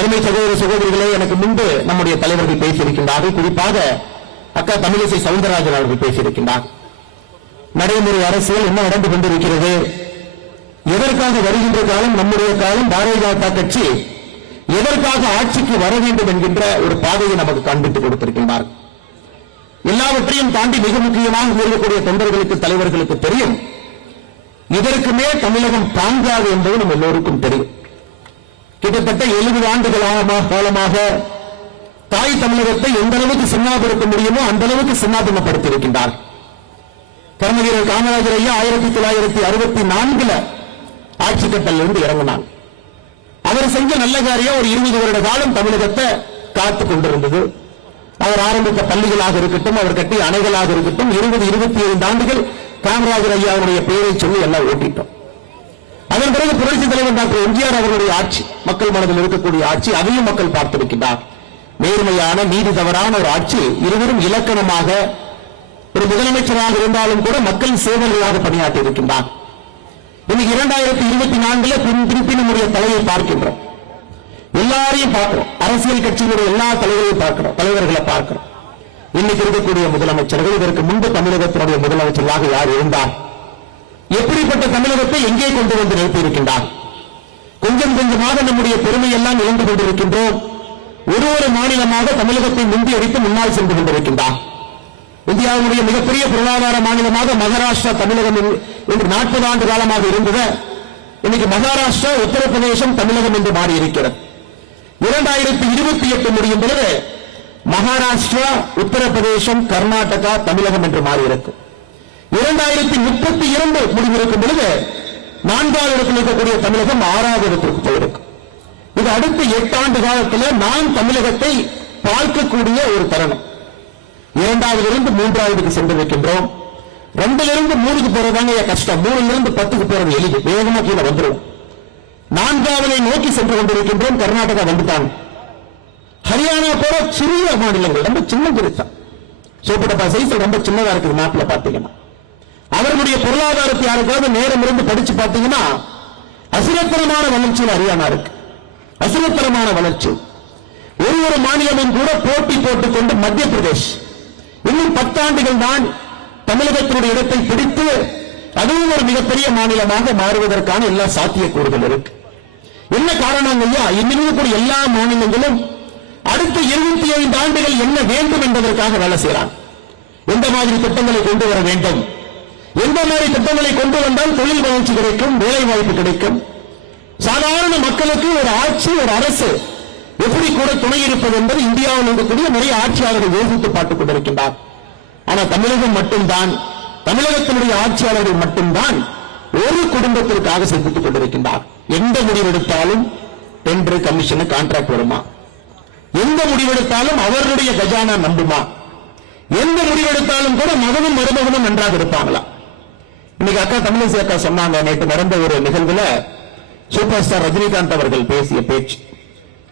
அருமை சகோதர சகோதரிகளே, எனக்கு முன்பு நம்முடைய தலைவர்கள் பேசியிருக்கின்றார்கள். குறிப்பாக அக்கா தமிழிசை சவுந்தரராஜன் அவர்கள் பேசியிருக்கின்றார். நடைமுறை அரசியல் என்ன நடந்து கொண்டிருக்கிறது, எதற்காக வருகின்ற காலம் நம்முடைய காலம், பாரதிய ஜனதா கட்சி எதற்காக ஆட்சிக்கு வர வேண்டும் என்கின்ற ஒரு பாதையை நமக்கு காண்பித்துக் கொடுத்திருக்கின்றார். எல்லாவற்றையும் தாண்டி மிக முக்கியமாக இருக்கக்கூடிய தொண்டர்களுக்கு, தலைவர்களுக்கு தெரியும், இதற்குமே தமிழகம் தாங்காது என்பது நம்ம எல்லோருக்கும் தெரியும். கிட்டத்தட்ட 70 ஆண்டுகள் காலமாக தாய் தமிழகத்தை எந்த அளவுக்கு சின்னாபடுத்த முடியுமோ அந்த அளவுக்கு சின்னாபனப்படுத்தியிருக்கின்றார். கர்மவீரர் காமராஜர் ஐயா 1964 ஆட்சி கட்டலிருந்து இறங்கினார். அவர் செஞ்ச நல்ல காரியம் ஒரு 20 வருட காலம் தமிழகத்தை காத்துக் கொண்டிருந்தது. அவர் ஆரம்பித்த பள்ளிகளாக இருக்கட்டும், அவர் கட்டிய அணைகளாக இருக்கட்டும், 20-25 ஆண்டுகள் காமராஜர் ஐயாவுடைய பெயரை சொல்லி எல்லாம் ஓட்டிட்டோம். அதன் பிறகு புரட்சி தலைவர் டாக்டர் எம்ஜிஆர் அவர்களுடைய ஆட்சி, மக்கள் மனதில் இருக்கக்கூடிய ஆட்சி, அதையும் மக்கள் பார்த்திருக்கிறார். நேர்மையான, நீதி தவறான ஒரு ஆட்சி. இருவரும் இலக்கணமாக ஒரு முதலமைச்சராக இருந்தாலும் கூட மக்கள் சேவகர்களாக பணியாற்றி இருக்கின்றார். இன்னைக்கு 2024 திருப்பி நம்முடைய தலையை பார்க்கின்றோம். எல்லாரையும் பார்க்கிறோம், அரசியல் கட்சியினுடைய எல்லா தலைவர்களையும் பார்க்கிறோம், தலைவர்களை பார்க்கிறோம். இன்னைக்கு இருக்கக்கூடிய முதலமைச்சர்கள், இதற்கு முன்பு தமிழகத்தினுடைய முதலமைச்சர்களாக யார் இருந்தார், எப்படிப்பட்ட தமிழகத்தை எங்கே கொண்டு வந்து நிறுத்தியிருக்கின்றார். கொஞ்சம் கொஞ்சமாக நம்முடைய பெருமை எல்லாம் இழந்து கொண்டிருக்கின்றோம். ஒரு மாநிலமாக தமிழகத்தை முந்தி அடித்து முன்னால் சென்று கொண்டிருக்கின்றார். இந்தியாவுடைய மிகப்பெரிய பொருளாதார மாநிலமாக மகாராஷ்டிரா தமிழகம் என்று 40 ஆண்டு காலமாக இருந்தது. இன்னைக்கு மகாராஷ்டிரா, உத்தரப்பிரதேசம், தமிழகம் என்று மாறி இருக்கிறது. 2028 முடியும் பொழுது மகாராஷ்டிரா, உத்தரப்பிரதேசம், கர்நாடகா, தமிழகம் என்று மாறி இருக்கும். 2032 முடிவிருக்கும் பொழுது 4வது இடத்தில் இருக்கக்கூடிய தமிழகம் 6வது இடத்திற்கு போயிருக்கும். இது அடுத்த 8 ஆண்டு காலத்தில் நாம் தமிழகத்தை பார்க்கக்கூடிய ஒரு தருணம். 2வதிலிருந்து 3வதுக்கு சென்று வைக்கின்றோம். 2லிருந்து 3க்கு போறதாங்க கஷ்டம். 3லிருந்து 10க்கு போறது எளிது, வேகமா கீழே வந்துடும். 4வதை நோக்கி சென்று கொண்டிருக்கின்றோம். கர்நாடகா வந்துட்டாங்க. ஹரியானா போற சிறிய மாநிலங்கள், ரொம்ப சின்ன பெருசா, சோப்பட்டப்பா சைஸ் ரொம்ப சின்னதா இருக்குது. மேப்ல பாத்தீங்கன்னா அவர்களுடைய பொருளாதாரத்தை யாருக்காவது நேரம் இருந்து படிச்சு பார்த்தீங்கன்னா அசுரத்தரமான வளர்ச்சியில் ஹரியானா இருக்கு. அசுரத்தரமான வளர்ச்சி. ஒரு மாநிலமும் கூட போட்டி போட்டுக் கொண்டு மத்திய பிரதேஷ் இன்னும் 10 ஆண்டுகள் தான் தமிழகத்தினுடைய இடத்தை பிடித்து அதுவும் ஒரு மிகப்பெரிய மாநிலமாக மாறுவதற்கான எல்லா சாத்தியக்கூறுகள் இருக்கு. என்ன காரணம் ஐயா, இன்னும் கூட எல்லா மாநிலங்களும் அடுத்த 25 ஆண்டுகள் என்ன வேண்டும் என்பதற்காக வேலை செய்யறாங்க. எந்த மாதிரி திட்டங்களை கொண்டு வர வேண்டும், எந்த மாதிரி திட்டங்களை கொண்டு வந்தால் தொழில் வளர்ச்சி கிடைக்கும், வேலை வாய்ப்பு கிடைக்கும், சாதாரண மக்களுக்கு ஒரு ஆட்சி, ஒரு அரசு எப்படி கூட துணை இருப்பது என்பது இந்தியாவில் இருக்கக்கூடிய நிறைய ஆட்சியாளர்கள் யோசித்து பார்த்துக் கொண்டிருக்கின்றார். ஆனால் தமிழகம் மட்டும்தான், தமிழகத்தினுடைய ஆட்சியாளர்கள் மட்டும்தான் ஒரு குடும்பத்திற்காக சிந்தித்துக் கொண்டிருக்கின்றார். எந்த முடிவெடுத்தாலும் டெண்டர், கமிஷன், கான்ட்ராக்ட் வருமா, எந்த முடிவெடுத்தாலும் அவர்களுடைய கஜானா நம்புமா, எந்த முடிவெடுத்தாலும் கூட மகனும் மருமகனும் நன்றாக இருப்பாங்களா. இன்னைக்கு அக்கா தமிழிசை அக்கா சொன்னாங்க, நேற்று நடந்த ஒரு நிகழ்வுல சூப்பர் ஸ்டார் ரஜினிகாந்த் அவர்கள் பேசிய பேச்சு.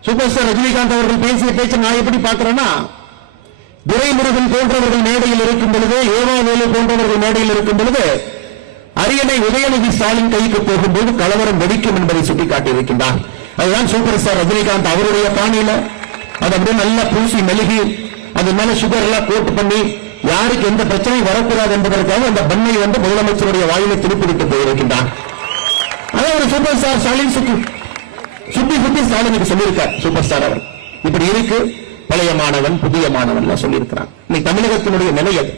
சூப்பர் ஸ்டார் ரஜினிகாந்த் அவர்கள் பேசிய பேச்சு நான் எப்படி பார்க்கிறேன்னா, துரைமுருகன் போன்றவர்கள் மேடையில் இருக்கும் பொழுது, ஏவா வேலு போன்றவர்கள் மேடையில் இருக்கும் பொழுது அரியணை உதயநிதி ஸ்டாலின் கைக்கு போகும்போது கலவரம் வெடிக்கும் என்பதை சுட்டிக்காட்டியிருக்கின்றார். அதுதான் சூப்பர் ஸ்டார் ரஜினிகாந்த் அவருடைய பாணியில அது அப்படியே நல்லா பூசி மெழுகி அது மேல சுகர் எல்லாம் கோட் பண்ணி யாருக்கு எந்த பிரச்சனையும் வரக்கூடாது என்பதற்காக அந்த பண்ணை வந்து முதலமைச்சருடைய வாயிலை திருப்பிவிட்டு போயிருக்கின்றார். அதான் ஒரு சூப்பர் ஸ்டார் ஸ்டாலின் சுத்தி ஸ்டாலினுக்கு சொல்லியிருக்கார். சூப்பர் ஸ்டார் அவர் இப்படி இருக்கு, பழைய மாணவன் புதிய மாணவன் சொல்லியிருக்கிறார். இன்னைக்கு தமிழகத்தினுடைய நிலை அது.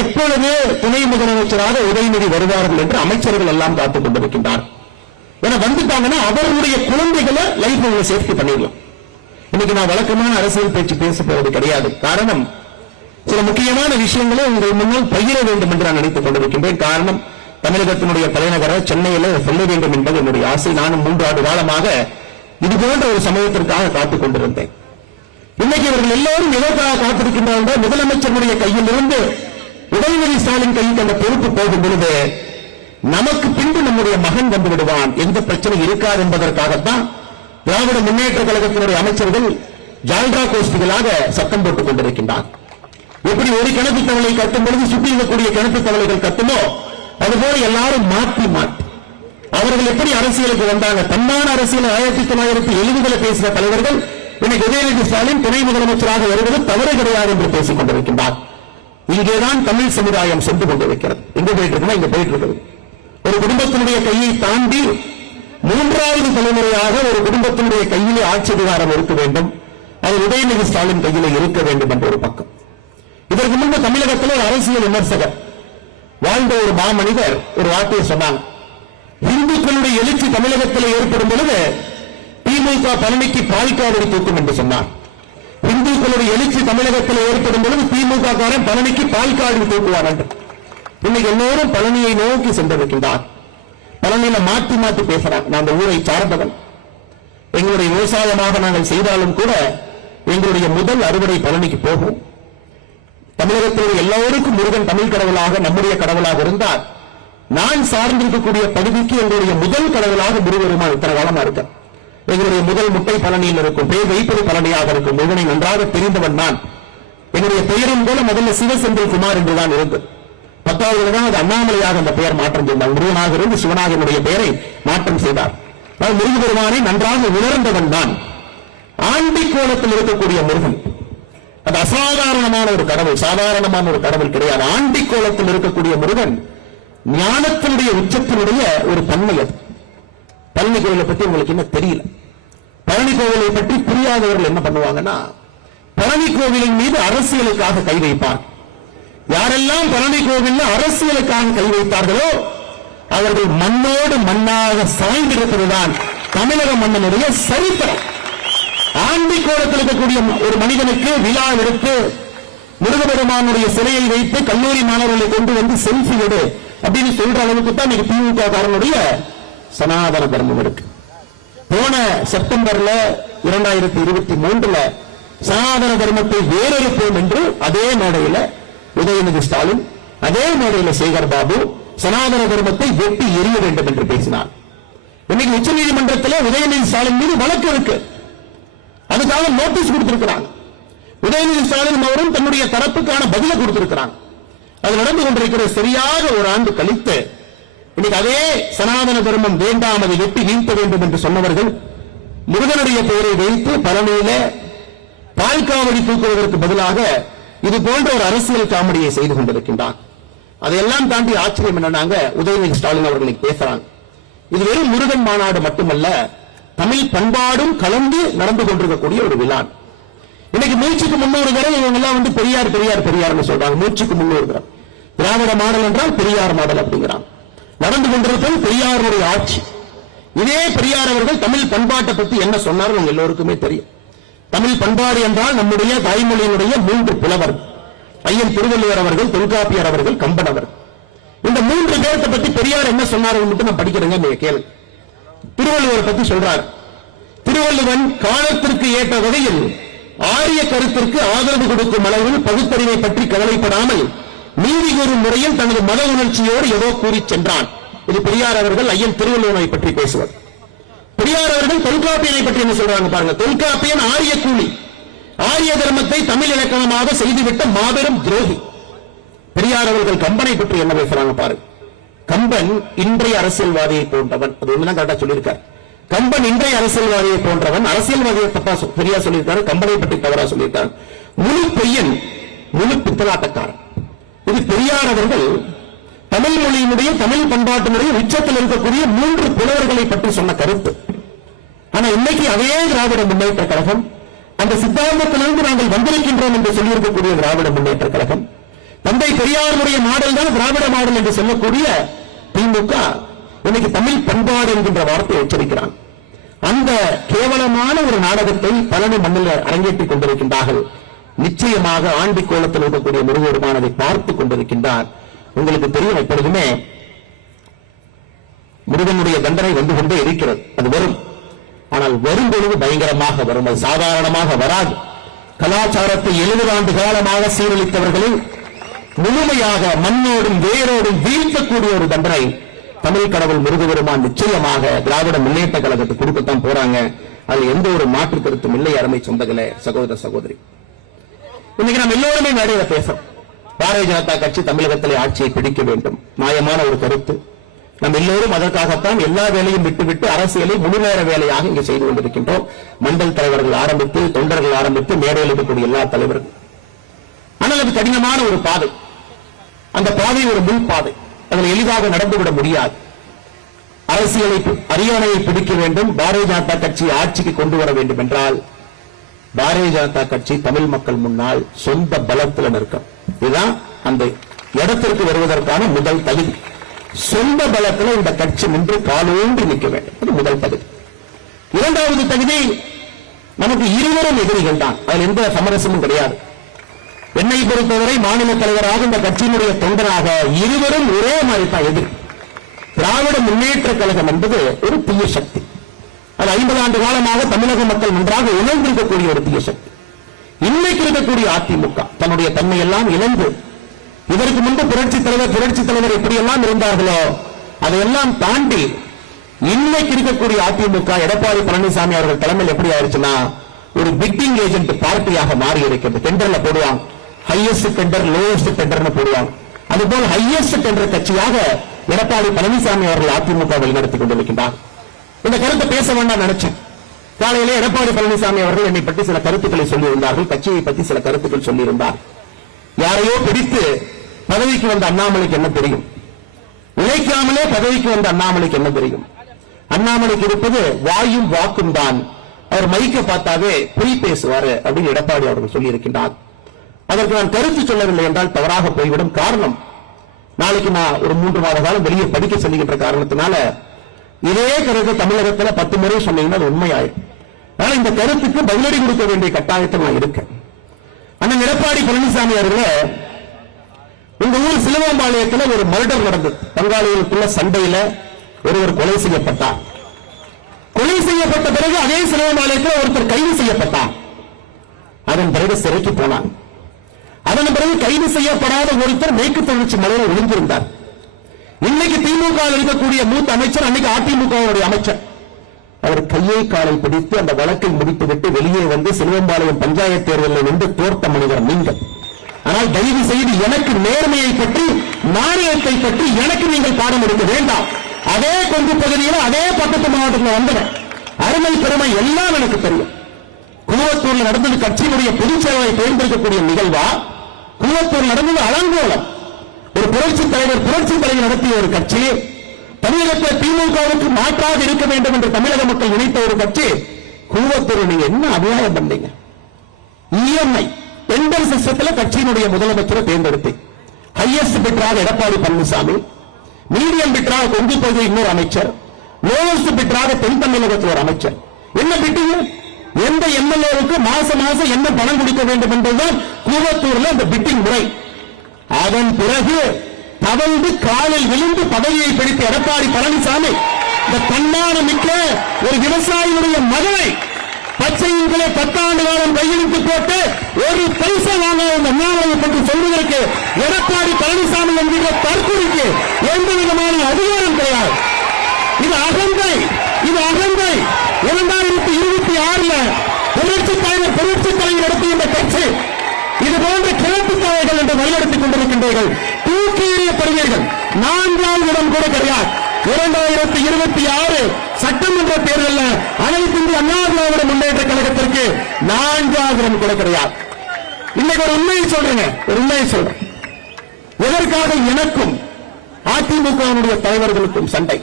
எப்பொழுது துணை முதலமைச்சராக உதயநிதி வருவார்கள் என்று அமைச்சர்கள் எல்லாம் காத்துக் கொண்டிருக்கின்றார். ஏன்னா வந்துட்டாங்கன்னா அவர்களுடைய குழந்தைகளை லைஃப்ல சேஃப்டி பண்ணிடலாம். இன்னைக்கு நான் வழக்கமான அரசியல் பேச்சு பேச போவது கிடையாது. காரணம், சில முக்கியமான விஷயங்களை உங்கள் முன்னால் பகிர வேண்டும் என்று நான் நினைத்துக் கொண்டிருக்கின்றேன். காரணம், தமிழகத்தினுடைய தலைநகர சென்னையில சொல்ல வேண்டும் என்பது என்னுடைய ஆசை. நானும் 3 ஆண்டு காலமாக இது போன்ற ஒரு சமயத்திற்காக காத்துக் கொண்டிருந்தேன். இன்னைக்கு இவர்கள் எல்லோரும் எதற்காக காத்திருக்கின்றார்கள், முதலமைச்சருடைய கையில் இருந்து உதயநிதி ஸ்டாலின் கையில் அந்த பொறுப்பு போகும் பொழுது நமக்கு பின்பு நம்முடைய மகன் வந்து விடுவான், எந்த பிரச்சனை இருக்காது என்பதற்காகத்தான் திராவிட முன்னேற்ற கழகத்தினுடைய அமைச்சர்கள் ஜால்ரா கோஷ்டிகளாக சத்தம் போட்டுக் கொண்டிருக்கின்றார். எப்படி ஒரு கிணத்து தவளை கட்டும் பொழுது சுற்றி இருக்கக்கூடிய கிணத்து தவளைகள் கட்டுமோ அதுபோல எல்லாரும் மாற்றி அவர்கள் எப்படி அரசியலுக்கு வந்தாங்க? தன்மான அரசியல் 1970 பேசின தலைவர்கள் இன்னைக்கு உதயநிதி ஸ்டாலின் துணை முதலமைச்சராக வருவது தவறு கிடையாது என்று பேசிக் கொண்டிருக்கின்றார். இங்கேதான் தமிழ் சமுதாயம் சென்று கொண்டிருக்கிறது. எங்க போயிட்டு இருக்குன்னா இங்க போயிட்டு இருக்கிறது. ஒரு குடும்பத்தினுடைய கையை தாண்டி மூன்றாவது தலைமுறையாக ஒரு குடும்பத்தினுடைய கையிலே ஆட்சி அதிகாரம் இருக்க வேண்டும். அது உதயநிதி ஸ்டாலின் கையிலே இருக்க வேண்டும் என்ற ஒரு பக்கம். இதற்கு முன்பு தமிழகத்தில் ஒரு அரசியல் விமர்சகர் வாழ்ந்த ஒரு மாமனிதர் ஒரு வார்த்தையை சொன்னாங்க. இந்துக்களுடைய எழுச்சி தமிழகத்தில் ஏற்படும் பொழுது திமுக பழனிக்கு பால்காவடி தூக்கும் என்று சொன்னார். இந்துக்களுடைய எழுச்சி தமிழகத்தில் ஏற்படும் பொழுது திமுக காரன் பழனிக்கு பால்காவடி தூக்குவார் என்று. இன்னைக்கு எல்லோரும் பழனியை நோக்கி சென்றிருக்கின்றார். பழனியில மாற்றி மாற்றி பேசுறாங்க. நான் அந்த ஊரை சார்ந்தவன், எங்களுடைய விவசாயமாக நாங்கள் செய்தாலும் கூட எங்களுடைய முதல் அறுவடை பழனிக்கு போகும். தமிழகத்தில் எல்லோருக்கும் முருகன் தமிழ் கடவுளாக நம்முடைய கடவுளாக இருந்தால் நான் சார்ந்திருக்கக்கூடிய பகுதிக்கு எங்களுடைய முதல் கடவுளாக முருகருமா இத்தனை காலமா இருக்க. எங்களுடைய முதல் முட்டை பழனியில் இருக்கும், பேர் வைப்பது பழனியாக இருக்கும். முருகனை நன்றாக தெரிந்தவன் நான். என்னுடைய பெயரும் கூட முதல்ல சிவசெந்தில் குமார் என்றுதான் இருந்தது. 10வது தான் அது அண்ணாமலையாக அந்த பெயர் மாற்றம் செய்தார். முருகனாக இருந்து சிவனாக என்னுடைய பெயரை மாற்றம் செய்தார். முருக பெருமானை நன்றாக உணர்ந்தவன் தான். ஆண்டி கோலத்தில் இருக்கக்கூடிய முருகன் அது அசாதாரணமான ஒரு கடவுள், சாதாரணமான ஒரு கடவுள் கிடையாது. ஆண்டி கோலத்தில் இருக்கக்கூடிய முருகன் ஞானத்தினுடைய உச்சத்தினுடைய ஒரு தன்மை. அது பழனி கோவிலை பற்றி உங்களுக்கு என்ன தெரியல. பழனி கோவிலை பற்றி புரியாதவர்கள் என்ன பண்ணுவாங்கன்னா, பழனி கோவிலின் மீது அரசியலுக்காக கை வைப்பார். யாரெல்லாம் பழனி கோவில் அரசியலுக்காக கை வைத்தார்களோ அவர்கள் மண்ணோடு மண்ணாக சாய்ந்திருப்பதுதான் தமிழக மன்னனுடைய சரித்திரம். ஆண்டி கோலத்தில் இருக்கக்கூடிய ஒரு மனிதனுக்கு விழா எடுத்து முருகபெருமானுடைய சிலையை வைத்து கல்லூரி மாணவர்களை கொண்டு வந்து செல்ஃபி எடு அப்படின்னு சொல்ற அளவுக்கு தான் திமுக காரனுடைய சனாதன தர்மம் இருக்கு. போன செப்டம்பர்ல 2023 சனாதன தர்மத்தை வேறறுப்போம் என்று அதே மேடையில் உதயநிதி ஸ்டாலின், அதே மேடையில் சேகர் பாபு சனாதன தர்மத்தை வெட்டி எறிய வேண்டும் என்று பேசினார். இன்னைக்கு உச்ச நீதிமன்றத்தில் உதயநிதி ஸ்டாலின் மீது வழக்கு இருக்கு. அதுக்காக நோட்டீஸ் கொடுத்திருக்கிறாங்க. உதயநிதி ஸ்டாலின் அவரும் தன்னுடைய தரப்புக்கான பதிலை கொடுத்திருக்கிறாங்க. அது நடந்து கொண்டிருக்கிற சரியாக ஒரு ஆண்டு கழித்து இன்னைக்கு அதே சனாதன தர்மம் வேண்டாம், அதை வெட்டி வீழ்த்த வேண்டும் என்று சொன்னவர்கள் முருகனுடைய பெயரை வைத்து பழனியில பால்காவடி தூக்குவதற்கு பதிலாக இது போன்ற ஒரு அரசியல் காமெடியை செய்து கொண்டிருக்கின்றார். அதையெல்லாம் தாண்டி ஆச்சரியம் என்னன்னாங்க, உதயநிதி ஸ்டாலின் அவர்களை பேசுறாங்க. இது வெறும் முருகன் மாநாடு மட்டுமல்ல, தமிழ் பண்பாடும் கலந்து நடந்து கொண்டிருக்கக்கூடிய ஒரு விழா. இன்னைக்கு மூச்சுக்கு 300 தடவை இவங்க எல்லாம் வந்து பெரியார் பெரியார் பெரியார்னு சொல்றாங்க. மூச்சுக்கு 300 தடவை திராவிட மாடல் என்றால் பெரியார் மாடல் அப்படிங்கிறாங்க. நடந்து கொண்டிருப்பது பெரியாருடைய ஆட்சி. இதே பெரியார் அவர்கள் தமிழ் பண்பாட்டை பற்றி என்ன சொன்னார் உங்க எல்லோருக்குமே தெரியும். தமிழ் பண்பாடு என்றால் நம்முடைய தாய்மொழியினுடைய 3 புலவர், ஐயன் திருவள்ளுவர் அவர்கள், தொல்காப்பியர் அவர்கள், கம்பன் அவர். இந்த 3 பேர்த்த பத்தி பெரியார் என்ன சொன்னார் மட்டும் நான் படிக்கிறேங்க, நீங்க கேளு. திருவள்ளுவர் பத்தி சொல்றார். திருவள்ளுவன் காலத்திற்கு ஏற்ற வகையில் ஆரிய கருத்திற்கு ஆதரவு கொடுக்கும் அளவில் பகுத்தறிவை பற்றி கவலைப்படாமல் நீதி கூறும் முறையில் தனது மத உணர்ச்சியோடு ஏதோ கூறி சென்றான். இது பெரியார் அவர்கள் ஐயன் திருவள்ளுவனை பற்றி பேசுவார். பெரியார் அவர்கள் தொல்காப்பியனை பற்றி என்ன சொல்றாங்க பாருங்க. தொல்காப்பியன் ஆரிய கூலி, ஆரிய தர்மத்தை தமிழ் இலக்கணமாக செய்துவிட்ட மாபெரும் துரோகி. பெரியார் அவர்கள் கம்பனை பற்றி என்ன பேசுறாங்க பாருங்க. கம்பன் இன்றைய அரசியல்வாதியை போன்றவன், அது ஒண்ணுதான் கரெக்டா சொல்லியிருக்கார். கம்பன் இன்றைய அரசியல்வாதியை போன்றவன். அரசியல்வாதியை தப்பா பெரியார் சொல்லியிருக்காரு, கம்பனை பற்றி தவறா சொல்லியிருக்காரு. முழு பையன், முழு பித்தலாட்டக்காரன். இது பெரியார் அவர்கள் தமிழ் மொழியினுடைய தமிழ் பண்பாட்டினுடைய உச்சத்தில் இருக்கக்கூடிய 3 புலவர்களை பற்றி சொன்ன கருத்து. ஆனா இன்னைக்கு அதே திராவிட முன்னேற்ற கழகம், அந்த சித்தாந்தத்திலிருந்து நாங்கள் வந்திருக்கின்றோம் என்று சொல்லியிருக்கக்கூடிய திராவிட முன்னேற்ற கழகம், தந்தை பெரியாருடைய மாடல் தான் திராவிட மாடல் என்று சொல்லக்கூடிய திமுக இன்னைக்கு தமிழ் பண்பாடு என்கின்ற வார்த்தையை உச்சரிக்கிறான். அந்த கேவலமான ஒரு நாடகத்தை பழனி மண்ணில் அரங்கேற்றிக் கொண்டிருக்கின்றார்கள். நிச்சயமாக ஆண்டி கோலத்தில் இருக்கக்கூடிய முருகருமானதை பார்த்துக் கொண்டிருக்கின்றார். உங்களுக்கு தெரியும், எப்பொழுதுமே முருகனுடைய தண்டனை வந்து கொண்டே இருக்கிறது. அது வரும், ஆனால் வரும்பொழுது பயங்கரமாக வரும், அது சாதாரணமாக வராது. கலாச்சாரத்தை 70 ஆண்டு காலமாக சீரழித்தவர்களை முழுமையாக மண்ணோடும் வேரோடும் வீழ்த்தக்கூடிய ஒரு தண்டனை தமிழ் கடவுள் முருகபெருமான் நிச்சயமாக திராவிட முன்னேற்ற கழகத்துக்கு கொடுக்கத்தான் போறாங்க. அது எந்த ஒரு மாற்று கருத்தும் இல்லை. அருமை சொந்தங்களே, சகோதர சகோதரி, இன்னைக்கு நம்ம எல்லோருமே மேடையில பேசுறோம். பாரதிய ஜனதா கட்சி தமிழகத்திலே ஆட்சியை பிடிக்க வேண்டும், நியாயமான ஒரு கருத்து. நாம் எல்லோரும் அதற்காகத்தான் எல்லா வேலையும் விட்டுவிட்டு அரசியலை முழுநேர வேலையாக இங்கே செய்து கொண்டிருக்கின்றோம். மண்டல் தலைவர்கள் ஆரம்பித்து, தொண்டர்கள் ஆரம்பித்து, மேடையில் இருக்கக்கூடிய எல்லா தலைவர்கள். ஆனால் அது கடினமான ஒரு பாதை. அந்த பாதை ஒரு முள் பாதை. அதில் எளிதாக நடந்துவிட முடியாது. அரசியலை அரியணையை பிடிக்க வேண்டும், பாரதிய ஜனதா கட்சி ஆட்சிக்கு கொண்டு வர வேண்டும் என்றால் பாரதிய ஜனதா கட்சி தமிழ் மக்கள் முன்னால் சொந்த பலத்தில் நிற்கும். இதுதான் அந்த இடத்திற்கு வருவதற்கான முதல் தகுதி. சொந்த பலத்தில் இந்த கட்சி நின்று காலோன்றி நிற்க வேண்டும். அது முதல் தகுதி. இரண்டாவது தகுதி, நமக்கு இருவரும் எதிரிகள் தான். அதில் எந்த சமரசமும் கிடையாது. என்னை பொறுத்தவரை மாநில தலைவராக இந்த கட்சியினுடைய தொண்டராக இருவரும் ஒரே மாதிரி தான் எதிரி. திராவிட முன்னேற்ற கழகம் என்பது ஒரு தீய சக்தி. அது 50 ஆண்டு காலமாக தமிழக மக்கள் நன்றாக இழந்திருக்கக்கூடிய ஒரு தீய சக்தி. இன்னைக்கு இருக்கக்கூடிய அதிமுக தன்னுடைய தன்மை எல்லாம் இழந்து, இதற்கு முன்பு புரட்சி தலைவர் எப்படியெல்லாம் இருந்தார்களோ அதையெல்லாம் தாண்டி இன்னைக்கு இருக்கக்கூடிய அதிமுக எடப்பாடி பழனிசாமி அவர்கள் தலைமையில் எப்படி ஆயிடுச்சுன்னா ஒரு பிட்டிங் ஏஜென்ட் பார்ட்டியாக மாறி இருக்கிறது. டெண்டர்ல போடுவாங்க, ஹையஸ்ட் டெண்டர், லோவஸ்ட் டெண்டர்னு போடுவாங்க. அதுபோல் ஹையஸ்ட் டெண்டர் கட்சியாக எடப்பாடி பழனிசாமி அவர்கள் அதிமுக வழிநடத்திக் கொண்டிருக்கின்றார். இந்த கருத்தை பேச வேண்டாம் நினைச்சேன். காலையிலே எடப்பாடி பழனிசாமி அவர்கள் என்னை பற்றி சில கருத்துக்களை சொல்லியிருந்தார்கள், கட்சியை பற்றி சில கருத்துக்கள் சொல்லியிருந்தார். யாரையோ பிடித்து பதவிக்கு வந்த அண்ணாமலைக்கு என்ன தெரியும்? உழைக்காமலே பதவிக்கு வந்த அண்ணாமலைக்கு என்ன தெரியும்? அண்ணாமலைக்கு இருப்பது வாயும் வாக்கும் தான். அவர் மைக்க பார்த்தாவே பொய் பேசுவாரு அப்படின்னு எடப்பாடி அவர்கள் சொல்லியிருக்கின்றார். அதற்கு நான் கருத்து சொல்லவில்லை என்றால் தவறாக போய்விடும். காரணம், நாளைக்கு நான் ஒரு 3 மாத காலம் வெளியே படிக்க சொல்லுகின்ற காரணத்தினால இதே கருத்து தமிழகத்தில் 10 முறை சொன்னீங்கன்னா அது உண்மையாயிடும். ஆனா இந்த கருத்துக்கு பதிலடி கொடுக்க வேண்டிய கட்டாயத்தில் நான் இருக்கேன். அண்ணன் எடப்பாடி பழனிசாமி அவர்களே, உங்க ஊர் சிலுவம்பாளையத்தில் ஒரு மர்டர் நடந்தது. பங்காளிகளுக்குள்ள சண்டையில ஒருவர் கொலை செய்யப்பட்டார். கொலை செய்யப்பட்ட பிறகு அதே சிலுவம்பாளையத்தில் ஒருத்தர் கைது செய்யப்பட்டார். அதன் பிறகு சிறைக்கு போனார். அதன் பிறகு கைது செய்யப்படாத ஒருத்தர் மேற்கு தொடர்ச்சி மலையில் விழுந்திருந்தார். இன்னைக்கு திமுக இருக்கக்கூடிய மூத்த அமைச்சர், அன்னைக்கு அதிமுக அமைச்சர், அவர் கையை காலை பிடித்து அந்த வழக்கை முடித்துவிட்டு வெளியே வந்து சிலுவம்பாளையம் பஞ்சாயத்து தேர்தலில் நின்று தோற்ற மனிதர் நீங்கள். ஆனால் தயவு செய்து எனக்கு நேர்மையை பற்றி, நாணயத்தை பற்றி எனக்கு நீங்கள் பாடம் எடுக்க வேண்டாம். அதே கொங்கு பகுதியில் அதே பக்கத்து மாவட்டத்தில் வந்தவன், அருமை பெருமை எல்லாம் எனக்கு தெரியும். கூவத்தூர்ல நடந்தது கட்சியினுடைய பொதுச் செயலாளரை தேர்ந்தெடுக்கக்கூடிய நிகழ்வா? கூவத்தூர் நடந்தது அலங்கோலம். ஒரு புரட்சி தலைவர் நடத்திய ஒரு கட்சி, தமிழகத்தில் திமுகவுக்கு மாற்றாக இருக்க வேண்டும் என்று தமிழக மக்கள் நினைத்த ஒரு கட்சி. கூவத்தூர் நீங்க என்ன அநியாயம் பண்ணீங்க? இஎம்ஐ டெண்டர் சிஸ்டத்தில் கட்சியினுடைய முதலமைச்சரை தேர்ந்தெடுத்து ஹையஸ்ட் பிட்டராக எடப்பாடி பழனிசாமி, மீடியம் பிட்டராக கொங்கு பகுதி இன்னொரு அமைச்சர், லோவஸ்ட் பிட்டராக தென் தமிழகத்தில் ஒரு அமைச்சர். என்ன பிட்டிங்? எந்த எம்எல்ஏவுக்கு மாசம் என்ன பணம் கொடுக்க வேண்டும் என்பதுதான் கூவத்தூர்ல அந்த பிட்டிங் முறை. அதன் பிறகு தவழ்ந்து காலில் விழுந்து பதவியை பிடித்த எடப்பாடி பழனிசாமி இந்த தன்மானமிக்க ஒரு விவசாயியுடைய மகளை பச்சையின்களை 10 ஆண்டு காலம் கையெழுத்து போட்டு ஒரு பைசா வாங்காத இந்த அண்ணாமலையை பற்றி சொல்வதற்கு எடப்பாடி பழனிசாமி என்கிற தற்கொலைக்கு எந்த விதமான அதிகாரம் கிடையாது. இது அகந்தை, இது அகந்தை. 2026 புரட்சி தலைவர் நடத்திய இந்த கட்சி இது போன்ற கிழப்பு தலைவர்கள் என்று வழிநடத்திக் கொண்டிருக்கின்றீர்கள். தூக்கி எறியப்படுவீர்கள். 4ஆம் இடம் கூட கிடையாது. 2026 சட்டமன்ற தேர்தலில் அனைத்து இந்திய அண்ணா திராவிட முன்னேற்ற கழகத்திற்கு 4ஆம் இடம் கூட கிடையாது. இன்னைக்கு ஒரு உண்மையை சொல்றேன். எதற்காக எனக்கும் அதிமுக தலைவர்களுக்கும் சண்டை?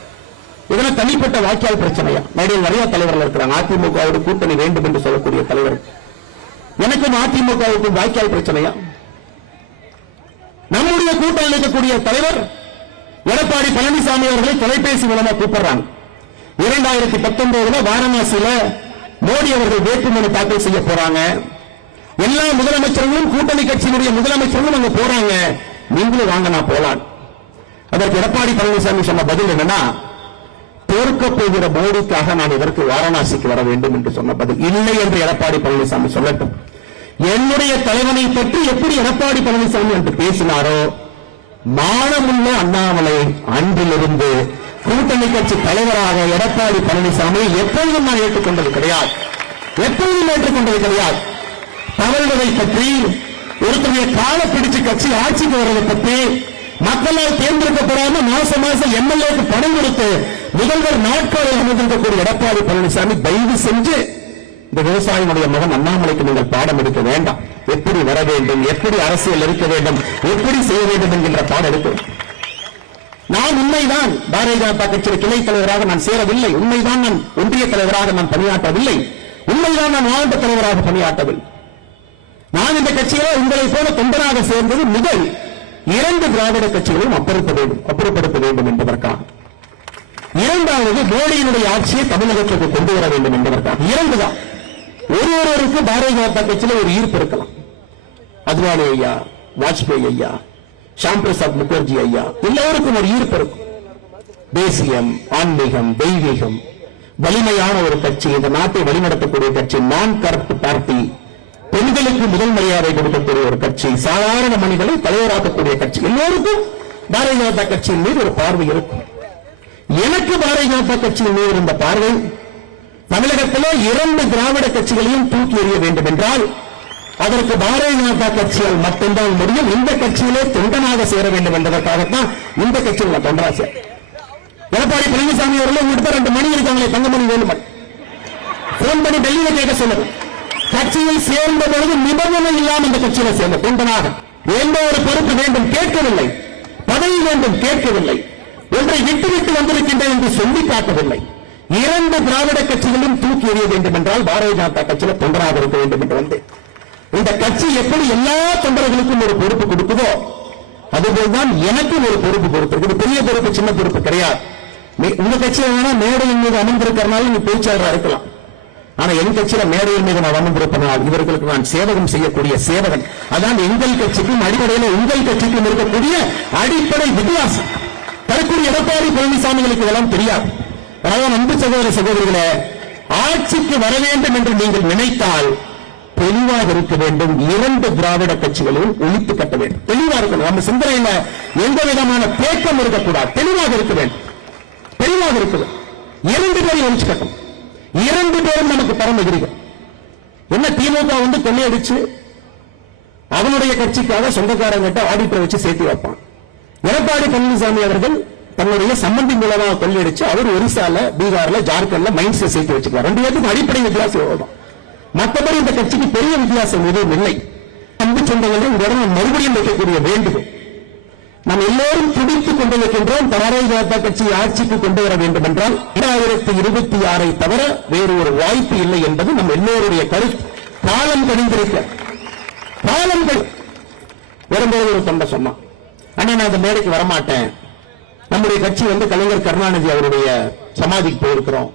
இதெல்லாம் தனிப்பட்ட வாக்கியால் பிரச்சனையா? மேடையில் நிறைய தலைவர்கள் இருக்கிறாங்க. அதிமுகவோடு கூட்டணி வேண்டும் என்று சொல்லக்கூடிய தலைவர்கள். எனக்கும் அதிமுகவுக்கும் வாய்க்கால் பிரச்சனையா? நம்முடைய கூட்டணியில் இருக்கக்கூடிய தலைவர் எடப்பாடி பழனிசாமி அவர்களை தொலைபேசி மூலமா கூப்பிடுறாங்க. 2019 வாரணாசியில மோடி அவர்கள் வேட்புமனு தாக்கல் செய்ய போறாங்க. எல்லா முதலமைச்சர்களும் கூட்டணி கட்சியினுடைய முதலமைச்சர்களும் அங்க போறாங்க. நீங்களும் வாங்க, நான் போலாம். அதற்கு எடப்பாடி பழனிசாமி சொன்ன பதில் என்னன்னா, தோற்க போகிற மோடிக்காக நான் இதற்கு வாரணாசிக்கு வர வேண்டும் என்று சொன்ன பதில். இல்லை என்று எடப்பாடி பழனிசாமி சொல்லட்டும். என்னுடைய தலைவனை பற்றி எப்படி எடப்பாடி பழனிசாமி என்று பேசினாரோ, மானமுள்ள அண்ணாமலை அன்றிலிருந்து கூட்டணி கட்சி தலைவராக எடப்பாடி பழனிசாமி எப்பொழுதும் நான் ஏற்றுக்கொண்டது கிடையாது. தவறுகளை பற்றி, ஒருத்தருடைய கால பிடிச்சு கட்சி ஆட்சிக்கு வருவதை பற்றி மக்களால் தேர்ந்தெடுக்கப்படாம மாசம் எம்எல்ஏக்கு பணம் கொடுத்து முதல்வர் நாட்காலில் அமர்ந்திருக்கக்கூடிய எடப்பாடி பழனிசாமி தயவு செஞ்சு இந்த விவசாயினுடைய மகன் அண்ணாமலைக்கு நீங்கள் பாடம் எடுக்க வேண்டாம். எப்படி வர வேண்டும், எப்படி அரசியல் இருக்க வேண்டும், எப்படி செய்ய வேண்டும் என்கின்ற பாடம் எடுக்க. நான் உண்மைதான் பாரதிய ஜனதா கட்சியில் கிளை தலைவராக நான் சேரவில்லை. உண்மைதான் நான் ஒன்றிய தலைவராக நான் பணியாற்றவில்லை. உண்மைதான் நான் மாவட்ட தலைவராக பணியாற்றவில்லை. நான் இந்த கட்சியில உங்களை போல தொண்டராக சேர்ந்தது முதல் 2 திராவிட கட்சிகளையும் அப்புறப்படுத்த வேண்டும் என்பதற்காக. இரண்டாவது, மோடியினுடைய ஆட்சியை தமிழகத்திற்கு கொண்டு வர வேண்டும் என்பதற்காக. 2 தான். ஒருவருக்கு பாரதிய ஜனதா கட்சியில ஒரு ஈர்ப்பு இருக்கலாம். அத்வானி ஐயா, வாஜ்பேயி ஐயா, ஷாம் பிரசாத் முகர்ஜி ஐயா, எல்லோருக்கும் ஒரு ஈர்ப்பு இருக்கும். தேசியம், ஆன்மீகம், தெய்வீகம், வலிமையான ஒரு கட்சி, இந்த நாட்டை வழிநடத்தக்கூடிய கட்சி, நான் கரப்ட் பார்ட்டி, பெண்களுக்கு முதல் மரியாதை கொடுக்கக்கூடிய ஒரு கட்சி, சாதாரண மனிதனை தலைவராக்கக்கூடிய கட்சி, எல்லோருக்கும் பாரதிய ஜனதா கட்சியின் மீது ஒரு பார்வை இருக்கும். எனக்கு பாரதிய ஜனதா கட்சியின் மீது இருந்த பார்வை, தமிழகத்திலே 2 திராவிட கட்சிகளையும் தூக்கி எறிய வேண்டும் என்றால் அதற்கு பாரதிய ஜனதா கட்சியால் மட்டும்தான் முடியும். இந்த கட்சியிலே தொண்டனாக சேர வேண்டும் என்பதற்காகத்தான் இந்த கட்சியில் தொண்டராக சேர. எடப்பாடி பழனிசாமி அவர்கள் உங்கள்கிட்ட 2 மணி இருக்காங்களே, தங்கமணி வேலுமணி போன் பண்ணி டெல்லியில கேட்க சொன்னது. கட்சியில் சேர்ந்த பொழுது நிபந்தனை இல்லாமல் இந்த கட்சியில சேர்ந்த தொண்டனாக எந்த ஒரு பொறுப்பு வேண்டும் கேட்கவில்லை, பதவி வேண்டும் கேட்கவில்லை, ஒன்றை விட்டுவிட்டு வந்திருக்கின்றேன் என்று சொல்லி காட்டவில்லை. 2 திராவிட கட்சிகளும் தூக்கி எறிய வேண்டும் என்றால் பாரதிய ஜனதா கட்சியில தொண்டராக இருக்க வேண்டும் என்று வந்து இந்த கட்சி எப்படி எல்லா தொண்டர்களுக்கும் ஒரு பொறுப்பு கொடுக்குதோ அதுபோல்தான் எனக்கும் ஒரு பொறுப்பு கொடுத்திருக்கு. பெரிய பொறுப்பு, சின்ன பொறுப்பு கிடையாது. உங்க கட்சியில வேணா மேடையின் மீது அமர்ந்திருக்கிறனால நீ பேச்சாளராக இருக்கலாம். ஆனா என் கட்சியில மேடையின் மீது நான் அமர்ந்திருப்பதனால் இவர்களுக்கு நான் சேவகம் செய்யக்கூடிய சேவகன். அதான் எங்கள் கட்சிக்கும் அடிப்படையில் உங்கள் கட்சிக்கும் இருக்கக்கூடிய அடிப்படை வித்தியாசம். தரக்கூடிய எடப்பாடி பழனிசாமிகளுக்கு இதெல்லாம் தெரியாது. அதாவது அன்பு சகோதர சகோதரிகளே, ஆட்சிக்கு வர வேண்டும் என்று நீங்கள் நினைத்தால் தெளிவாக இருக்க வேண்டும். 2 திராவிட கட்சிகளையும் ஒழித்து கட்ட வேண்டும். தெளிவாக இருக்கணும். நம்ம சிந்தனையில எந்த விதமான தேக்கம் இருக்கக்கூடாது. தெளிவாக இருக்க வேண்டும். தெளிவாக இருக்குது. 2 பேரையும் ஒழிச்சு கட்டும். 2 பேரும் நமக்கு பரம எதிரிகள். என்ன திமுக வந்து கொள்ளையடிச்சு அவனுடைய கட்சிக்காக சொந்தக்காரங்கிட்ட ஆடிட்டர் வச்சு சேர்த்து வைப்பான். எடப்பாடி பழனிசாமி அவர்கள் தன்னுடைய சம்பந்தி மூலமாக கொள்ளையடிச்சு அவர் ஒரிசால, பீகார்ல, ஜார்க்கண்ட்ல மைன்ஸ் சேர்த்து வச்சுக்கிறார். 2 பேருக்கும் அடிப்படை வித்தியாசம். மற்றபடி இந்த கட்சிக்கு பெரிய வித்தியாசம் எதுவும் இல்லை. அன்பு சொந்தங்களை உடனே மறுபடியும் வைக்கக்கூடிய வேண்டுகோள். நாம் எல்லோரும் துடித்துக் கொண்டிருக்கின்றோம். பாரதிய ஜனதா கட்சி ஆட்சிக்கு கொண்டு வர வேண்டும் என்றால் 2026 தவிர வேறு ஒரு வாய்ப்பு இல்லை என்பது நம் எல்லோருடைய கருத்து. காலம் கணிந்திருக்க வரும்போது ஒரு தொண்டை சொன்னான், ஆனா நான் அந்த மேடைக்கு வரமாட்டேன். நம்முடைய கட்சி வந்து கலைஞர் கருணாநிதி அவருடைய சமாதிக்கு போயிருக்கிறோம்.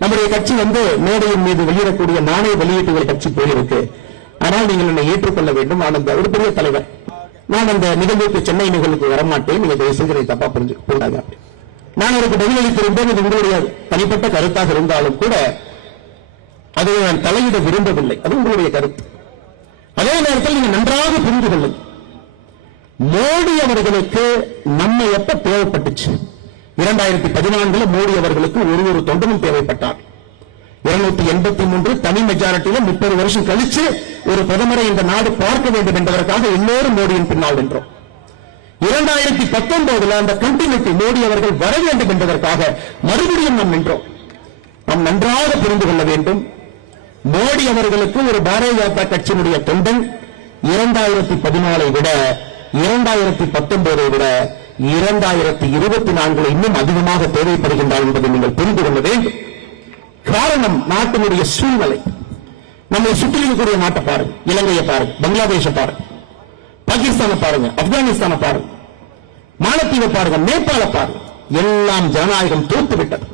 நம்முடைய கட்சி வந்து மேடையின் மீது வெளியிடக்கூடிய நாணய வெளியீட்டுகள் கட்சி போயிருக்கு. ஆனால் நீங்கள் என்னை ஏற்றுக்கொள்ள வேண்டும். நான் அந்த ஒரு பெரிய தலைவர். நான் அந்த நிகழ்வுக்கு சென்னை நிகழ்வுக்கு வரமாட்டேன். நீங்க தயவுசெய்து தப்பா புரிஞ்சுக்க. நான் அவருக்கு பதிலளித்திருந்தேன். இது உங்களுடைய தனிப்பட்ட கருத்தாக இருந்தாலும் கூட அதை நான் தலையிட விரும்பவில்லை. அது உங்களுடைய கருத்து. அதே நேரத்தில் நீங்க நன்றாக புரிந்து கொள்ளுங்கள். மோடி அவர்களுக்கு நம்ம எப்ப தேவைப்பட்டுச்சு? 2014 மோடி அவர்களுக்கு ஒரு தொண்டனும் தேவைப்பட்டார். 283 தனி மெஜாரிட்டியில 30 வருஷம் கழிச்சு ஒரு பிரதமரை இந்த நாடு பார்க்க வேண்டும் என்பதற்காக எல்லோரும் மோடியின் பின்னால் நின்றோம். 2019 அந்த கண்டினியூட்டி மோடி அவர்கள் வர வேண்டும் என்பதற்காக மறுபடியும் நாம் நின்றோம். நாம் நன்றாக புரிந்து கொள்ள வேண்டும். மோடி அவர்களுக்கு ஒரு பாரதிய ஜனதா கட்சியினுடைய தொண்டன் 2014 விட 2019 விட 2024 இன்னும் அதிகமாக தேவைப்படுகின்றார் என்பதை நீங்கள் புரிந்து கொள்ள வேண்டும். காரணம் நாட்டினுடைய சூழ்நிலை. நம்மை சுற்றி இருக்கக்கூடிய நாட்டை பாருங்க, இலங்கையை பாருங்க, பங்களாதேஷை பாருங்க, பாகிஸ்தானை பாருங்க, ஆப்கானிஸ்தானை பாருங்க, மாலத்தீவை பாருங்க, நேபாள பாருங்க. எல்லாம் ஜனநாயகம் தோற்று விட்டது.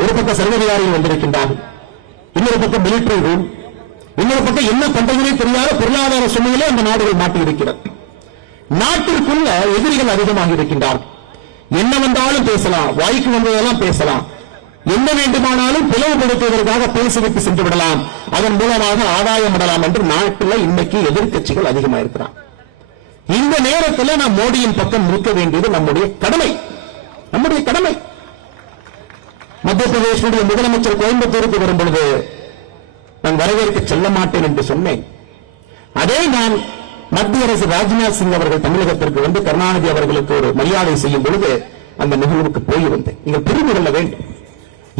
ஒரு பக்கம் சர்வதிகாரிகள் வந்திருக்கின்றார்கள், இன்னொரு பக்கம் மிலிட்டரி ரூல், இன்னொரு பக்கம் என்ன பண்றதுனே தெரியாத பொருளாதார சுமையிலே அந்த நாடுகள் மாட்டி இருக்கிறது. நாட்டிற்குள்ள எதிரிகள் அதிகமாக இருக்கின்றார்கள். என்ன வந்தாலும் பேசலாம், வாய்க்கு வந்ததெல்லாம் பேசலாம், என்ன வேண்டுமானாலும் பிளவுபடுத்துவதற்காக பேசிவிட்டு சென்று விடலாம், அதன் மூலமாக ஆதாயம் விடலாம் என்று நாட்டில் இன்னைக்கு எதிர்க்கட்சிகள் அதிகமாக இருக்கிறார். இந்த நேரத்தில் நாம் மோடியின் பக்கம் நிற்க வேண்டியது நம்முடைய கடமை. மத்திய பிரதேசனுடைய முதலமைச்சர் கோயம்புத்தூருக்கு வரும்பொழுது நான் வரவேற்க செல்ல மாட்டேன் என்று சொன்னேன். அதே நான் மத்திய அரசு ராஜ்நாத் சிங் அவர்கள் தமிழகத்திற்கு வந்து கருணாநிதி அவர்களுக்கு ஒரு மரியாதை செய்யும் பொழுது அந்த நிகழ்வுக்கு போயிருந்தேன். நீங்கள் புரிந்து கொள்ள வேண்டும்,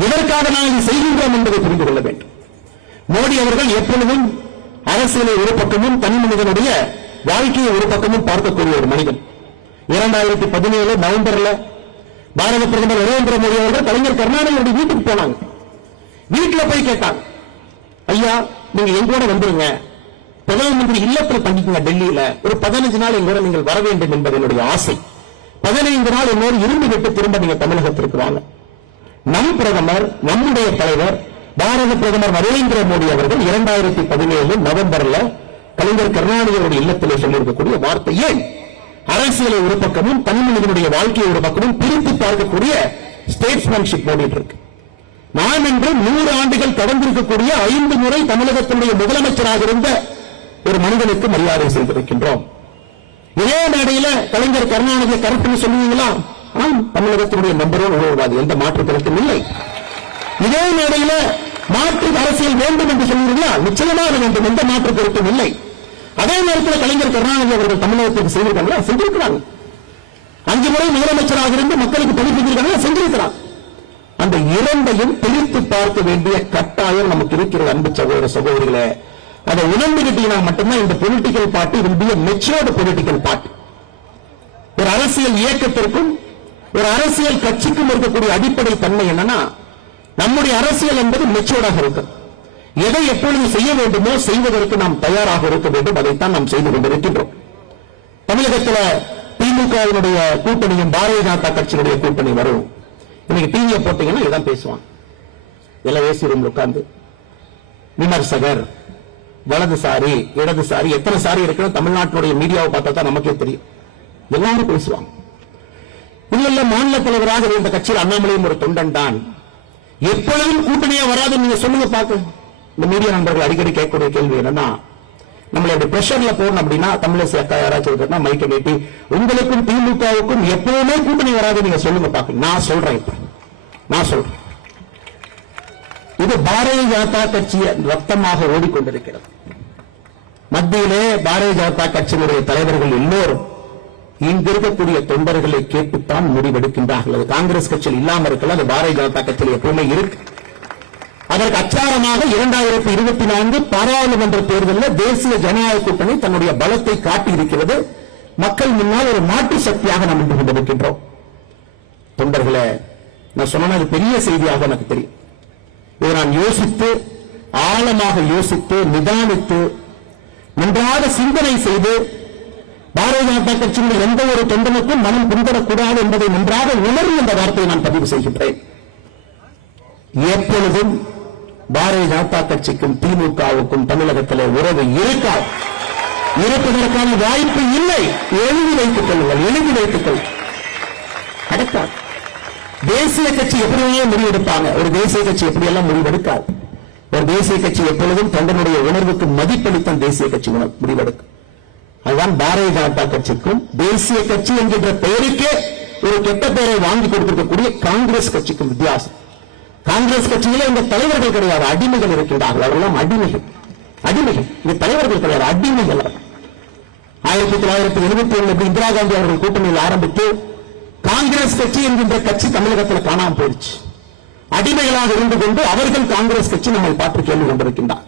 எதற்காக நாம் இது செய்கின்றோம் என்பதை புரிந்து கொள்ள வேண்டும். மோடி அவர்கள் எப்பொழுதும் அரசியலை ஒரு பக்கமும் தனி மனிதனுடைய வாழ்க்கையை ஒரு பக்கமும் பார்க்கக்கூடிய ஒரு மனிதன். 2017 நவம்பர்ல பாரத பிரதமர் நரேந்திர மோடி அவர்கள் கலைஞர் கருணாநிதியுடைய வீட்டுக்கு போனாங்க. வீட்டுல போய் கேட்டாங்க, ஐயா நீங்க எங்கூட வந்துருங்க, பிரதம மந்திரி இல்லத்தில் பண்ணிக்கங்க, டெல்லியில ஒரு 15 நாள் எங்கூட நீங்கள் வர வேண்டும் என்பது என்னுடைய ஆசை. 15 நாள் என்னோடு இருந்து விட்டு திரும்ப நீங்க தமிழகத்திற்கு வாங்க. நம் பிரதமர், நம்முடைய தலைவர் பாரத பிரதமர் நரேந்திர மோடி அவர்கள் 2017 நவம்பர்ல கலைஞர் கருணாநிதியுடைய இல்லத்திலே சொல்லியிருக்கக்கூடிய வார்த்தை ஏன் அரசியலை ஒரு பக்கமும் தனி மனிதனுடைய வாழ்க்கையை ஒரு பக்கமும் பிரித்து பார்க்கக்கூடிய ஸ்டேட்ஸ்மேன்ஷிப் ஓடிட்டு இருக்கு. நான் என்று 100 ஆண்டுகள் கடந்திருக்கக்கூடிய 5 முறை தமிழகத்தினுடைய முதலமைச்சராக இருந்த ஒரு மனிதனுக்கு மரியாதை செய்திருக்கின்றோம். இதே மேடையில் கலைஞர் கருணாநிதி கருத்து சொல்லுவீங்களா? தமிழகத்தினுடைய நம்பர் 1 உருவாது, எந்த மாற்று கருத்தும் இல்லை. இதே மேடையில் மாற்று அரசியல் வேண்டும் என்று சொல்லுவீங்களா? நிச்சயமாக வேண்டும், எந்த மாற்று கருத்தும் இல்லை. அதே நேரத்தில் கலைஞர் கருணாநிதி அவர்கள் தமிழகத்திற்கு செய்திருக்காங்களா? செஞ்சிருக்கிறாங்க. 5 முறை முதலமைச்சராக இருந்து மக்களுக்கு பணி செஞ்சிருக்காங்க, செஞ்சிருக்கிறாங்க. அந்த இரண்டையும் பிரித்து பார்க்க வேண்டிய கட்டாயம் நமக்கு இருக்கிறது. அன்பு சகோதர சகோதரிகளே, அதை உணர்ந்துகிட்டீங்கன்னா மட்டும்தான் இந்த political party will be a matured political party. ஒரு அரசியல் இயக்கத்திற்கும் ஒரு அரசியல் கட்சிக்கும் இருக்கக்கூடிய அடிப்படை தன்மை என்னன்னா, நம்முடைய அரசியல் என்பது மெச்சூர்டாக இருக்கும். எதை எப்பொழுது செய்ய வேண்டுமோ செய்வதற்கு நாம் தயாராக இருக்க வேண்டும். அதைத்தான் நாம் செய்து கொண்டிருக்கின்றோம். தமிழகத்தில் திமுகவினுடைய கூட்டணியும் பாரதிய ஜனதா கட்சியினுடைய கூட்டணி வரும். இன்னைக்கு டிவியை போட்டீங்கன்னா இதான் பேசுவான். எல்லாம் ஏசி ரூம் உட்கார்ந்து விமர்சகர் வலதுசாரி இடதுசாரி எத்தனை சாரி இருக்குன்னு தமிழ்நாட்டுடைய மீடியாவை பார்த்தா தான் நமக்கே தெரியும். எல்லாரும் பேசுவாங்க. இல்ல மாநில தலைவராக இந்த கட்சியில் அண்ணாமலையும் ஒரு தொண்டன் தான். எப்பொழுதும் கூட்டணியா வராது நீங்க சொல்லுங்க பார்க்க. இந்த மீடியா நண்பர்கள் அடிக்கடி கேட்கக்கூடிய கேள்வி என்னன்னா, நம்மள எப்படி பிரஷர்ல போகணும் அப்படின்னா தமிழரசு அக்கா யாராச்சும் மைக்க நீட்டி உங்களுக்கும் திமுகவுக்கும் எப்பவுமே கூட்டணி வராது நீங்க சொல்லுங்க பார்க்க. நான் சொல்றேன், இப்ப நான் சொல்றேன், இது பாரதிய ஜனதா கட்சியை ரத்தமாக ஓடிக்கொண்டிருக்கிறது. மத்தியிலே பாரதிய ஜனதா கட்சியினுடைய தலைவர்கள் எல்லோரும் இங்கு இருக்கக்கூடிய தொண்டர்களை கேட்டுத்தான் முடிவெடுக்கின்றார்கள். அது காங்கிரஸ் கட்சியில் இல்லாம இருக்கல, அது பாரதிய ஜனதா கட்சியில் எப்பவுமே இருக்கு. அதற்கு அச்சாரமாக 2024 பாராளுமன்ற தேர்தலில் தேசிய ஜனநாயக கூட்டணி தன்னுடைய பலத்தை காட்டியிருக்கிறது. மக்கள் முன்னால் ஒரு மாற்று சக்தியாக நாம் நின்று கொண்டிருக்கின்றோம். தொண்டர்களை நான் சொன்ன பெரிய செய்தியாக எனக்கு தெரியும். இதை நான் யோசித்து ஆழமாக யோசித்து நிதானித்து நன்றாக சிந்தனை செய்து பாரதிய ஜனதா கட்சியினுடைய எந்த ஒரு தொண்டனுக்கும் மனம் புண்படக்கூடாது என்பதை நன்றாக உணர்ந்து இந்த வார்த்தையை நான் பதிவு செய்கின்றேன். எப்பொழுதும் பாரதிய ஜனதா கட்சிக்கும் திமுகவுக்கும் தமிழகத்தில் உறவு இருக்காது, இருப்பதற்கான வாய்ப்பு இல்லை. எழுதி வைத்துக் கொள்ளுங்கள், எழுதி வைத்துக் கொள்ளுங்கள். நடக்காது. தேசிய கட்சி எப்படியே முடிவெடுப்பாங்க, ஒரு தேசிய கட்சி எப்படியெல்லாம் முடிவெடுக்காது. ஒரு தேசிய கட்சி எப்பொழுதும் தொண்டனுடைய உணர்வுக்கு மதிப்பளித்தான் தேசிய கட்சி முடிவெடுக்கும். அதுதான் பாரதிய ஜனதா கட்சிக்கும் தேசிய கட்சி என்கின்ற பெயருக்கே ஒரு கெட்ட பெயரை வாங்கி கொடுத்திருக்கக்கூடிய காங்கிரஸ் கட்சிக்கும் வித்தியாசம். காங்கிரஸ் கட்சியிலே இந்த தலைவர்கள் கிடையாது, அடிமைகள் இருக்கின்றார்கள். அவரெல்லாம் அடிமைகள், அடிமைகள். இந்த தலைவர்கள் கிடையாது, அடிமைகள். 1971 இந்திரா காந்தி அவர்கள் கூட்டணியில் ஆரம்பித்து காங்கிரஸ் கட்சி என்கின்ற கட்சி தமிழகத்தில் காணாமல் போயிடுச்சு. அடிமைகளாக இருந்து கொண்டு அவர்கள் காங்கிரஸ் கட்சி நம்மை பார்த்து கேள்வி கொண்டிருக்கின்றார்.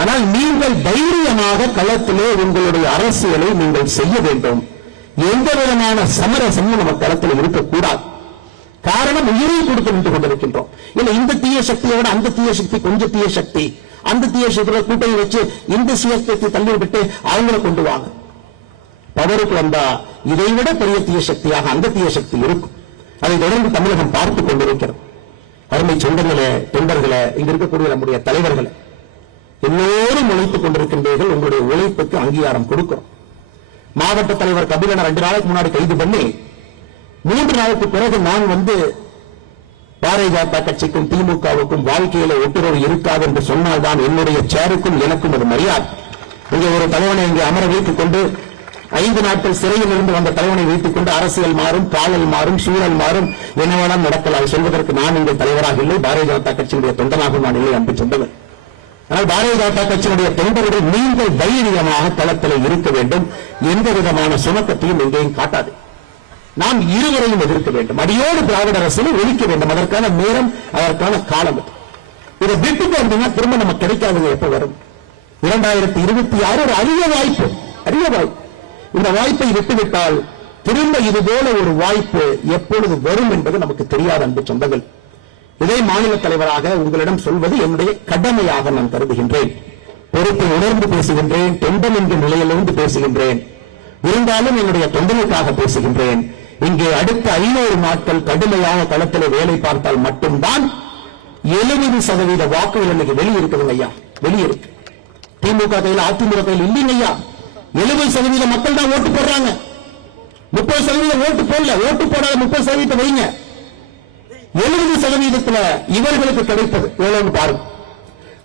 ஆனால் நீங்கள் தைரியமாக களத்திலே உங்களுடைய அரசியலை நீங்கள் செய்ய வேண்டும். எந்த விதமான சமரசமும் நம்ம களத்தில் இருக்கக்கூடாது. காரணம் உயிரை கொடுத்து நின்று கொண்டிருக்கின்றோம். இல்ல இந்த தீய சக்தியை விட அந்த தீய சக்தி கொஞ்சம் தீய சக்தி, அந்த தீய சக்தியை கூட்டணி வச்சு இந்த சீயத்தை தள்ளி விட்டு அவங்களை கொண்டு வாங்க. பவருக்கு வந்தா இதை விட பெரிய தீய சக்தியாக அந்த தீய சக்தி இருக்கும். அதை தொடர்ந்து தமிழகம் பார்த்துக் கொண்டிருக்கிறது. அருமை சொந்தங்களே, தொண்டர்களே, இங்க இருக்கக்கூடிய நம்முடைய தலைவர்களை எல்லோரும் உழைத்துக் கொண்டிருக்கின்றீர்கள். உங்களுடைய உழைப்புக்கு அங்கீகாரம் கொடுக்கிறோம். மாவட்ட தலைவர் கபிலனை 2 நாளைக்கு முன்னாடி கைது பண்ணி 3 நாளுக்கு பிறகு நான் வந்து பாரதிய ஜனதா கட்சிக்கும் திமுகவுக்கும் வாழ்க்கையில ஒட்டுறவு இருக்காது என்று சொன்னால்தான் என்னுடைய சேருக்கும் எனக்கும் அது மரியாதை. இங்கே ஒரு தலைவனை இங்கே அமர வைத்துக் கொண்டு 5 நாட்கள் சிறையில் இருந்து வந்த தலைவனை வைத்துக் கொண்டு அரசியல் மாறும், காவல் மாறும், சூழல் மாறும், என்னவெல்லாம் நடக்கலாம் சொல்வதற்கு நான் உங்கள் தலைவராக இல்லை, பாரதிய ஜனதா கட்சியினுடைய தொண்டனாக நான் இல்லை. அன்பு சொந்தவர், ஆனால் பாரதிய ஜனதா கட்சியினுடைய தொண்டர்கள் நீங்கள் தைரியமாக களத்தில் இருக்க வேண்டும். எந்த விதமான சுணக்கத்தையும் எங்கேயும் காட்டாது. நாம் இருவரையும் எதிர்க்க வேண்டும். அடியோடு திராவிட அரசை ஒழிக்க வேண்டும். அதற்கான நேரம், அதற்கான காலம். இதை விட்டுட்டு வந்தீங்கன்னா திரும்ப நமக்கு கிடைக்காதுங்க. எப்ப வரும்? 2026 ஒரு அரிய வாய்ப்பு. இந்த வாய்ப்பை விட்டுவிட்டால் திரும்ப இது போல ஒரு வாய்ப்பு எப்பொழுது வரும் என்பது நமக்கு தெரியாத அன்பு சொந்தங்கள். இதை மாநில தலைவராக உங்களிடம் சொல்வது என்னுடைய கடமையாக நான் கருதுகின்றேன். பொறுப்பை உணர்ந்து பேசுகின்றேன். தொண்டன் என்கிற நிலையிலிருந்து பேசுகின்றேன். இருந்தாலும் என்னுடைய தொண்டனுக்காக பேசுகின்றேன். இங்கே அடுத்த 500 நாட்கள் கடுமையாக களத்தில் வேலை பார்த்தால் மட்டும்தான் 70% வாக்குகள் இன்னைக்கு வெளியிருக்குதுங்க ஐயா. வெளியிருக்கு. திமுக கையில், அதிமுக கையில் இல்லைங்க ஐயா. 70% மக்கள் தான் ஓட்டு போடுறாங்க. 30% ஓட்டு போடல. ஓட்டு போடாத 30% வைங்க. 70% இவர்களுக்கு கிடைப்பது எவ்வளவு பாருங்க.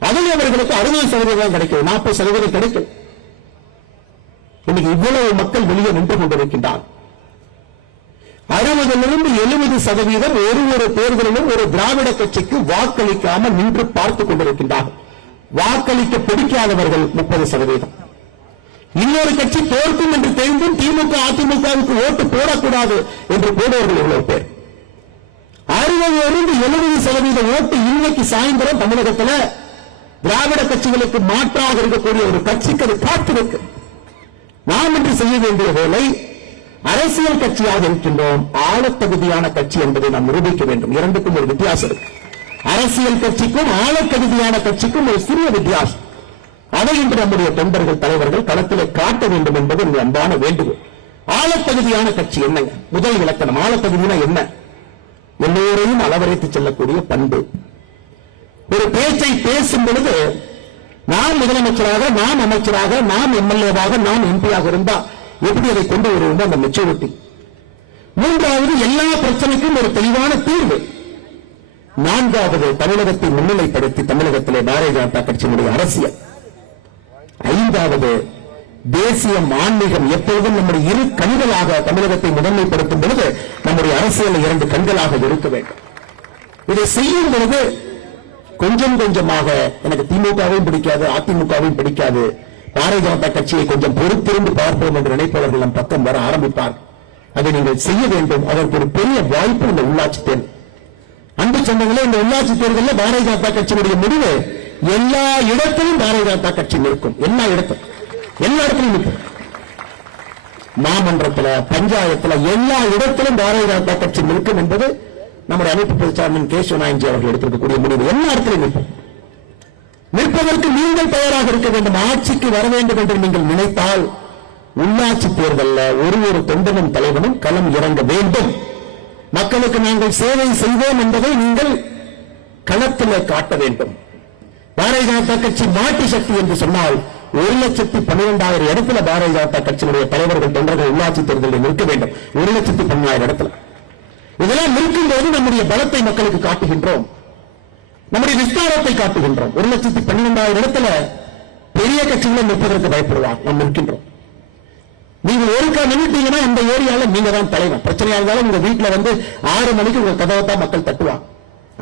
அதில் அவர்களுக்கு 60% கிடைக்கும். 40% கிடைக்கும். இன்னைக்கு இவ்வளவு மக்கள் வெளியே நின்று கொண்டிருக்கின்றார். 60லிருந்து 70% ஒரு தேர்தலிலும் ஒரு திராவிட கட்சிக்கு வாக்களிக்காமல் நின்று பார்த்துக் கொண்டிருக்கின்றார்கள். வாக்களிக்க பிடிக்காதவர்கள் 30%. இன்னொரு கட்சி தோற்கும் என்று தெரிந்தும் திமுக அதிமுகவுக்கு ஓட்டு போடக்கூடாது என்று போடுவர்கள் எவ்வளவு பேர்? 60லிருந்து 70% ஓட்டு இன்னைக்கு சாயந்தரம் தமிழகத்தில் திராவிட கட்சிகளுக்கு மாற்றாக இருக்கக்கூடிய ஒரு கட்சிக்கு அது காத்திருக்கு. நாம் இன்று செய்ய வேண்டிய வேலை, அரசியல் கட்சியாக இருக்கின்றோம், ஆளத்தகுதியான கட்சி என்பதை நாம் நிரூபிக்க வேண்டும். இரண்டுக்கும் ஒரு வித்தியாசம் இருக்கு. அரசியல் கட்சிக்கும் ஆளத்தகுதியான கட்சிக்கும் ஒரு சிறிய வித்தியாசம். அதை இன்று நம்முடைய தொண்டர்கள், தலைவர்கள் களத்தில் காட்ட வேண்டும் என்பது ஒரு அன்பான வேண்டுகோள். ஆளத்தகுதியான கட்சி என்னங்க? முதல் இலக்கணம். ஆளத்தகுதினா என்ன? எல்லோரையும் அளவரைத்து செல்லக்கூடிய பண்பு. ஒரு பேச்சை பேசும் பொழுது நாம் முதலமைச்சராக, நாம் அமைச்சராக, நாம் எம்எல்ஏவாக, நாம் எம்பியாக இருந்தா எப்படி அதை கொண்டு வருவோம்? அந்த மெச்சூரிட்டி. மூன்றாவது, எல்லா பிரச்சனைக்கும் ஒரு தெளிவான தீர்வு. நான்காவது, தமிழகத்தை முன்னிலைப்படுத்தி தமிழகத்திலே பாரதிய ஜனதா கட்சியினுடைய அரசியல். ஐந்தாவது, தேசியம், ஆன்மீகம் எப்பொழுதும் நம்முடைய இரு கண்களாக தமிழகத்தை முதன்மைப்படுத்தும் பொழுது நம்முடைய அரசியல் 2 கண்களாக இருக்க வேண்டும். இதை செய்யும் பொழுது கொஞ்சம் கொஞ்சமாக, எனக்கு திமுகவையும் பிடிக்காது, அதிமுகவையும் பிடிக்காது, பாரதிய ஜனதா கட்சியை கொஞ்சம் பொறுத்திருந்து பார்ப்போம் என்று நினைப்பவர்கள் நம் பக்கம் வர ஆரம்பிப்பார். அதை நீங்கள் செய்ய வேண்டும். அதற்கு ஒரு பெரிய வாய்ப்பு இந்த உள்ளாட்சி தேர்தல். அன்பு சொந்தங்களே, இந்த உள்ளாட்சி தேர்தலில் பாரதிய ஜனதா கட்சியினுடைய முடிவு எல்லா இடத்திலும் பாரதிய ஜனதா கட்சி நிற்கும். எல்லா இடத்திலும் நிற்கும். மாமன்றத்தில், பஞ்சாயத்தில், எல்லா இடத்திலும் பாரதிய ஜனதா கட்சி நிற்கும் என்பது நம்முடைய அமைப்பு பொதுச்சார்மன் கேசவநாயன்ஜி அவர்கள் எடுத்திருக்கக்கூடிய முடிவு. எல்லா இடத்திலும் நிற்கும். நிற்பதற்கு நீங்கள் தயாராக இருக்க வேண்டும். ஆட்சிக்கு வர வேண்டும் என்று நீங்கள் நினைத்தால் உள்ளாட்சி தேர்தலில் ஒரு தொண்டனும் தலைவனும் களம் இறங்க வேண்டும். மக்களுக்கு நாங்கள் சேவை செய்வோம் என்பதை நீங்கள் களத்தில் காட்ட வேண்டும். பாரதிய ஜனதா கட்சி மாற்று சக்தி என்று சொன்னால் 1,12,000 இடத்துல பாரதிய ஜனதா கட்சியினுடைய தலைவர்கள், தொண்டர்கள் உள்ளாட்சி தேர்தலில் நிற்க வேண்டும். 1,12,000 இடத்துல. இதெல்லாம் நிற்கும் போது நம்முடைய பலத்தை மக்களுக்கு காட்டுகின்றோம். நம்முடைய விஸ்தாரத்தை காட்டுகின்றோம். 1,12,000 இடத்துல பெரிய கட்சிகளை நிற்பதற்கு பயப்படுவார். நாம் நிற்கின்றோம். நீங்க ஒருக்கா நின்றுட்டீங்கன்னா அந்த ஏரியால நீங்க தான் தலைவர். பிரச்சனையா இருந்தாலும் உங்க வீட்டுல 6 மணிக்கு உங்க கதவை தான் மக்கள் தட்டுவாங்க.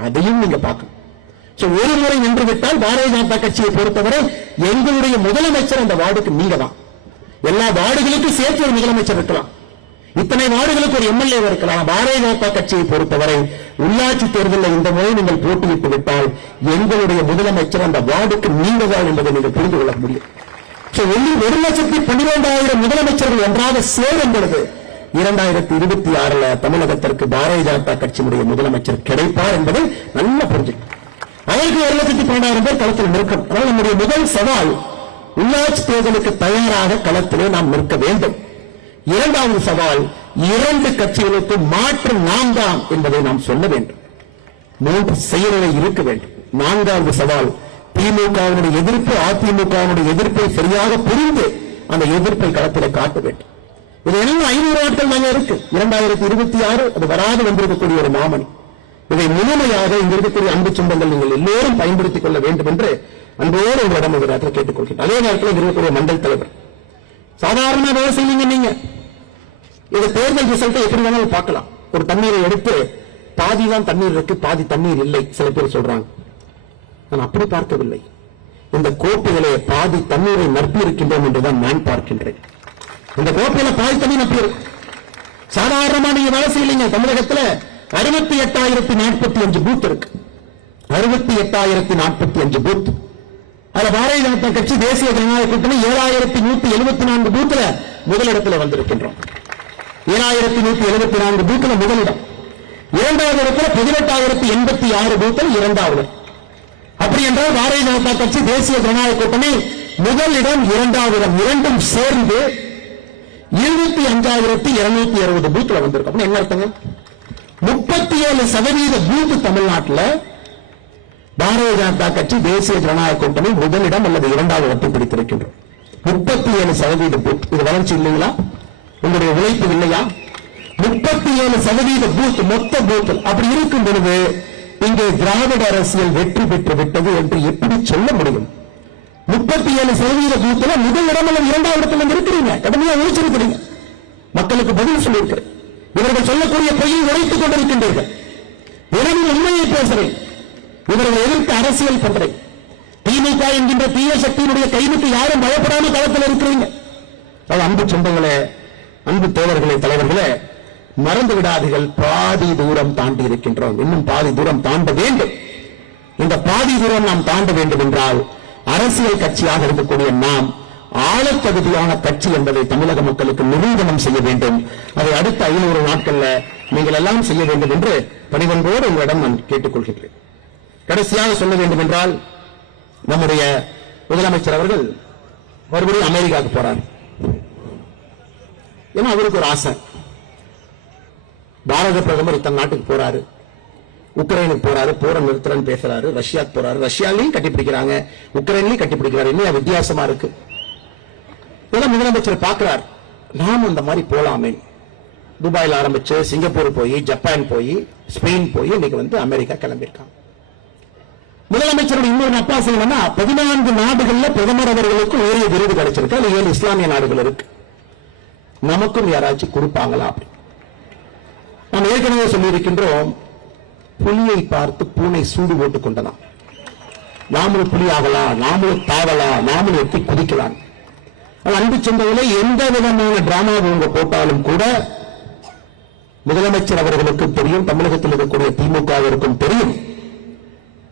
அதையும் நீங்க பார்க்கணும். ஒரு முறை நின்று விட்டால் பாரதிய ஜனதா கட்சியை பொறுத்தவரை எங்களுடைய முதலமைச்சர் அந்த வார்டுக்கு நீங்க தான். எல்லா வார்டுகளுக்கும் சேர்த்து ஒரு முதலமைச்சர் இருக்கலாம். இத்தனை வார்டுகளுக்கு ஒரு எம்எல்ஏ இருக்கலாம். பாரதிய ஜனதா கட்சியை பொறுத்தவரை உள்ளாட்சி தேர்தலில் இந்த முறை நீங்கள் போட்டியிட்டு விட்டால் எங்களுடைய முதலமைச்சர் அந்த வார்டுக்கு நீங்க தான் என்பதை நீங்கள் புரிந்து கொள்ள முடியும். 1,12,000 முதலமைச்சர்கள் ஒன்றாக சேரும் பொழுது 2026 தமிழகத்திற்கு பாரதிய ஜனதா கட்சியினுடைய முதலமைச்சர் கிடைப்பார் என்பதை நல்லா புரிஞ்சுக்கணும். அதற்கு 1,12,000 பேர் களத்தில் நிற்கும். அதனால் நம்முடைய முதல் சவால் உள்ளாட்சி தேர்தலுக்கு தயாராக களத்திலே நாம் நிற்க வேண்டும். இரண்டாவது சவால் 2 கட்சிகளுக்கு மாற்று நாம் தான் என்பதை நாம் சொல்ல வேண்டும். 3 செயல்களை இருக்க வேண்டும். 4வது சவால் திமுகவினுடைய எதிர்ப்பு, அதிமுகவினுடைய எதிர்ப்பை சரியாக புரிந்து அந்த எதிர்ப்பை களத்தில் காட்ட வேண்டும். இது எல்லாம் 500 நாட்கள் தானே இருக்கு. 2026 அது வராது வந்திருக்கக்கூடிய ஒரு மாமணி. இதை முழுமையாக இங்க இருக்கக்கூடிய அன்பு சொந்தங்கள் நீங்கள் எல்லோரும் பயன்படுத்திக் கொள்ள வேண்டும் என்று அன்போடு உங்களிடம் ஒரு நேரத்தில் கேட்டுக்கொள்கிறேன். அதே நேரத்தில் இருக்கக்கூடிய மண்டல் தலைவர் சாதாரண வேலை செய்யுங்க. நீங்க இது தேர்தல் ரிசல்ட்டை எப்படி வேணாலும் பார்க்கலாம். ஒரு தண்ணீரை எடுத்து பாதி தான் தண்ணீர் இருக்கு, பாதி தண்ணீர் இல்லை சில பேர் சொல்றாங்க. நான் அப்படி பார்க்கவில்லை. இந்த கோப்பையிலே பாதி தண்ணீரை நற்பி இருக்கின்றோம் என்றுதான் நான் பார்க்கின்றேன். இந்த கோப்பையில பாதி தண்ணி நப்பி இருக்கு. சாதாரணமா நீங்க வேலை செய்யலீங்க. தமிழகத்தில் 68,045 பூத் இருக்கு. 68,045 பூத். அதுல பாரதிய ஜனதா கட்சி தேசிய ஜனநாயக கூட்டணி 7,174 பூத்துல முதலிடத்தில் வந்திருக்கின்றோம். 7,174 பூத்துல முதலிடம். இரண்டாவது இடத்துல 18,086 பூத்தில் இரண்டாவது. அப்படி என்றால் பாரதிய ஜனதா கட்சி தேசிய ஜனநாயக கூட்டணி முதலிடம், இரண்டாவது இடம் இரண்டும் சேர்ந்து 25,260 பூத்துல வந்திருக்கும். என்ன அர்த்தங்க? 37% பூத் தமிழ்நாட்டில் பாரதிய ஜனதா கட்சி தேசிய ஜனநாயக கூட்டணி முதலிடம் அல்லது இரண்டாவது இடத்தை பிடித்திருக்கின்றோம். 37% பூத். இது வளர்ச்சி இல்லைங்களா? உங்களுடைய உழைப்பு இல்லையா? 37% பூத் மொத்த பூத். அப்படி இருக்கும் பொழுது இங்கே திராவிட அரசியல் வெற்றி பெற்று விட்டது என்று எப்படி சொல்ல முடியும்? 37% பூத்துல முதலிடம் அல்லது இரண்டாவது இடத்துல இருக்கிறீங்க. கடுமையா உழைச்சிருக்கிறீங்க. மக்களுக்கு பதில் சொல்லியிருக்கிறேன். இவர்கள் சொல்லக்கூடிய பொய்யை உழைத்துக் கொண்டிருக்கின்றீர்கள். இரவில் உண்மையை பேசுறேன். இவர்கள் எதிர்த்து அரசியல் பண்றேன். திமுக என்கின்ற தீய சக்தியினுடைய கைதுக்கு யாரும் பயப்படாம களத்தில் இருக்கிறீங்க. அன்பு சொந்தங்களே, அன்பு தோழர்களே, தலைவர்களே, மறந்து விடாதீர்கள். பாதி தூரம் தாண்டி இருக்கின்றோம். இன்னும் பாதி தூரம் தாண்ட வேண்டும். இந்த பாதி தூரம் நாம் தாண்ட வேண்டும் என்றால் அரசியல் கட்சியாக இருக்கக்கூடிய நாம் ஆளத்தகுதியான கட்சி என்பதை தமிழக மக்களுக்கு நிரூபணம் செய்ய வேண்டும். அதை அடுத்த 500 நாட்கள்ல நீங்கள் எல்லாம் செய்ய வேண்டும் என்று பணிவன்போடு உங்களிடம் நான் கேட்டுக்கொள்கிறேன். கடைசியாக சொல்ல வேண்டும் என்றால், நம்முடைய முதலமைச்சர் அவர்கள் மறுபடியும் அமெரிக்காவுக்கு போறார். ஏன்னா அவருக்கு ஒரு ஆசை. பாரத பிரதமர் தன் நாட்டுக்கு போறாரு, உக்ரைனுக்கு போறாரு, போற நிறுத்தலன்னு பேசுறாரு, ரஷ்யாவுக்கு போறாரு, ரஷ்யாலையும் கட்டிப்பிடிக்கிறாங்க, உக்ரைன்லயும் கட்டிப்பிடிக்கிறாரு. இன்னும் வித்தியாசமா இருக்கு. முதலமைச்சர் பார்க்கிறார், நாம் அந்த மாதிரி போலாமே. துபாயில் ஆரம்பிச்சு சிங்கப்பூர் போய், ஜப்பான் போய், ஸ்பெயின் போய், இன்னைக்கு அமெரிக்கா கிளம்பியிருக்காங்க. முதலமைச்சருடைய இன்னொரு நப்பாசை என்னன்னா, 14 நாடுகள்ல பிரதமர் அவர்களுக்கு ஒரே விருது கிடைச்சிருக்கு. அது 7 இஸ்லாமிய நாடுகள் இருக்கு. நமக்கும் யாராச்சும் கொடுப்பாங்களா? அப்படி நாம் ஏற்கனவே சொல்லியிருக்கின்றோம். புலியை பார்த்து பூனை சூடு போட்டுக் கொண்டலாம். நாமளும் புலி ஆகலாம், நாமளும் தாவலாம், நாமளும் எட்டி குதிக்கலாம். அன்பு சொந்தங்களே, எந்த விதமான டிராமாவை உங்க போட்டாலும் கூட முதலமைச்சர் அவர்களுக்கு தெரியும், தமிழகத்தில் இருக்கக்கூடிய திமுகவிற்கும் தெரியும்,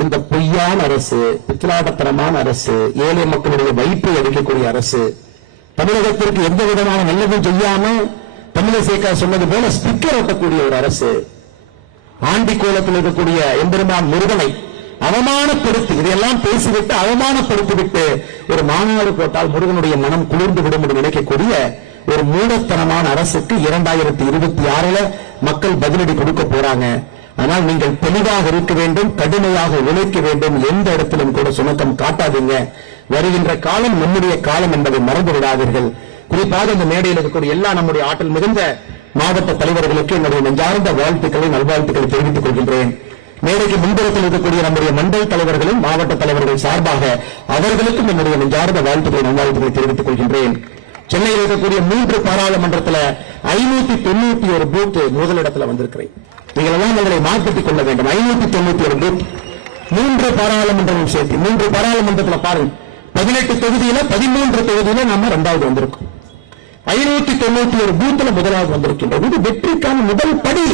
இந்த பொய்யான அரசு, பித்தலாட்டத்தனமான அரசு, ஏழை மக்களுடைய வைப்பை அளிக்கக்கூடிய அரசு, தமிழகத்திற்கு எந்த விதமான நல்லதும் செய்யாம தமிழிசை சொன்னது போல ஸ்டிக்கர் ஓட்டக்கூடிய ஒரு அரசு, ஆண்டி கோலத்தில் இருக்கக்கூடிய எம்பெருமான் முருகனை அவமானப்படுத்தி, இதையெல்லாம் பேசிவிட்டு அவமானப்படுத்திவிட்டு ஒரு மாநாடு போட்டால் முருகனுடைய மனம் குளிர்ந்து விடும் என்று நினைக்கக்கூடிய ஒரு மூடத்தனமான அரசுக்கு 2026 மக்கள் பதிலடி கொடுக்க போறாங்க. ஆனால் நீங்கள் தெளிவாக இருக்க வேண்டும், கடுமையாக உழைக்க வேண்டும். எந்த இடத்திலும் கூட சுணக்கம் காட்டாதீங்க. வருகின்ற காலம் நம்முடைய காலம் என்பதை மறந்து விடாதீர்கள். குறிப்பாக இந்த மேடையில் இருக்கக்கூடிய எல்லா நம்முடைய ஆற்றல் மிகுந்த மாவட்ட தலைவர்களுக்கு என்னுடைய நெஞ்சார்ந்த வாழ்த்துக்களை, நல்வாழ்த்துக்களை தெரிவித்துக் கொள்கின்றேன். மேடைக்கு முன்புறத்தில் இருக்கக்கூடிய நம்முடைய மண்டல் தலைவர்களும் மாவட்ட தலைவர்கள் சார்பாக அவர்களுக்கும் என்னுடைய நெஞ்சார்ந்த வாழ்த்துக்களை, நல்வாழ்த்துக்களை தெரிவித்துக் கொள்கின்றேன். சென்னையில் இருக்கக்கூடிய 3 பாராளுமன்றத்தில் 591 பூத் முதலிடத்தில் வந்திருக்கிறேன். நீங்கள் எல்லாம் உங்களை மாற்றிக் கொள்ள வேண்டும். 591 பூத், 3 பாராளுமன்றமும் சேர்த்து 3 பாராளுமன்றத்தில் பாருங்க, 18 தொகுதியில 13 தொகுதியில நாம 2வது வந்திருக்கோம். 591 பூத்துல முதலாவது வந்திருக்கின்றோம். இது வெற்றிக்கான முதல் படி.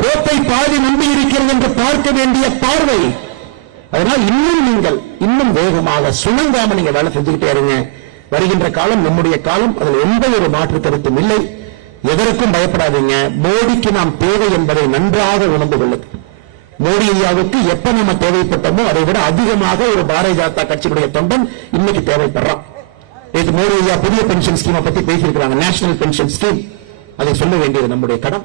கோப்பை பாதி நம்பி இருக்கிறது என்று பார்க்க வேண்டிய பார்வை. அதனால் நீங்கள் இன்னும் வேகமாக சுணங்காம நீங்க வேலை செஞ்சுக்கிட்டே இருங்க. வருகின்ற காலம் நம்முடைய காலம். அதில் எந்த ஒரு மாற்று கருத்தும் இல்லை. எதற்கும் பயப்படாதீங்க. மோடிக்கு நாம் தேவை என்பதை நன்றாக உணர்ந்து கொள்ளுங்கள். மோடி ஐயாவுக்கு எப்ப நம்ம தேவைப்பட்டோமோ அதை விட அதிகமாக ஒரு பாரதிய ஜனதா கட்சியுடைய தொண்டன் இன்னைக்கு தேவைப்படுறான். மோடி ஐயா புதிய பென்ஷன் ஸ்கீமை பத்தி பேசியிருக்கிறாங்க, நேஷனல் பென்ஷன் ஸ்கீம். அதை சொல்ல வேண்டியது நம்முடைய கடன்.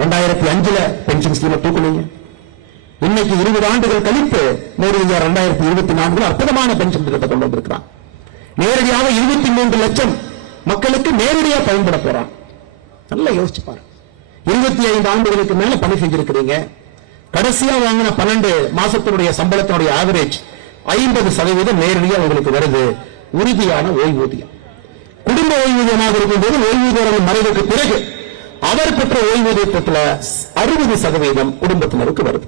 2005 பென்ஷன் ஸ்கீமை தூக்குனீங்க. இன்னைக்கு 20 ஆண்டுகள் கழித்து மோடி ஐயா 2024 அற்புதமான பென்ஷன் திட்டத்தை கொண்டு வந்திருக்கிறான். நேரடியாக 23 லட்சம் மக்களுக்கு நேரடியாக பயன்பட போறான். நல்லா யோசிச்சு பாருங்க. 25 ஆண்டுகளுக்கு மேல பணி செஞ்சிருக்கிறீங்க. கடைசியா வாங்கின 12 மாசத்தினுடைய சம்பளத்தினுடைய ஆவரேஜ் 50% நேரடியாக உங்களுக்கு வருது. உறுதியான ஓய்வூதியம், குடும்ப ஓய்வூதியமாக இருக்கும்போது ஓய்வூதியர்கள் மறைவுக்கு பிறகு அவர் பெற்ற ஓய்வூதியத்தில் 60% குடும்பத்தினருக்கு வருது.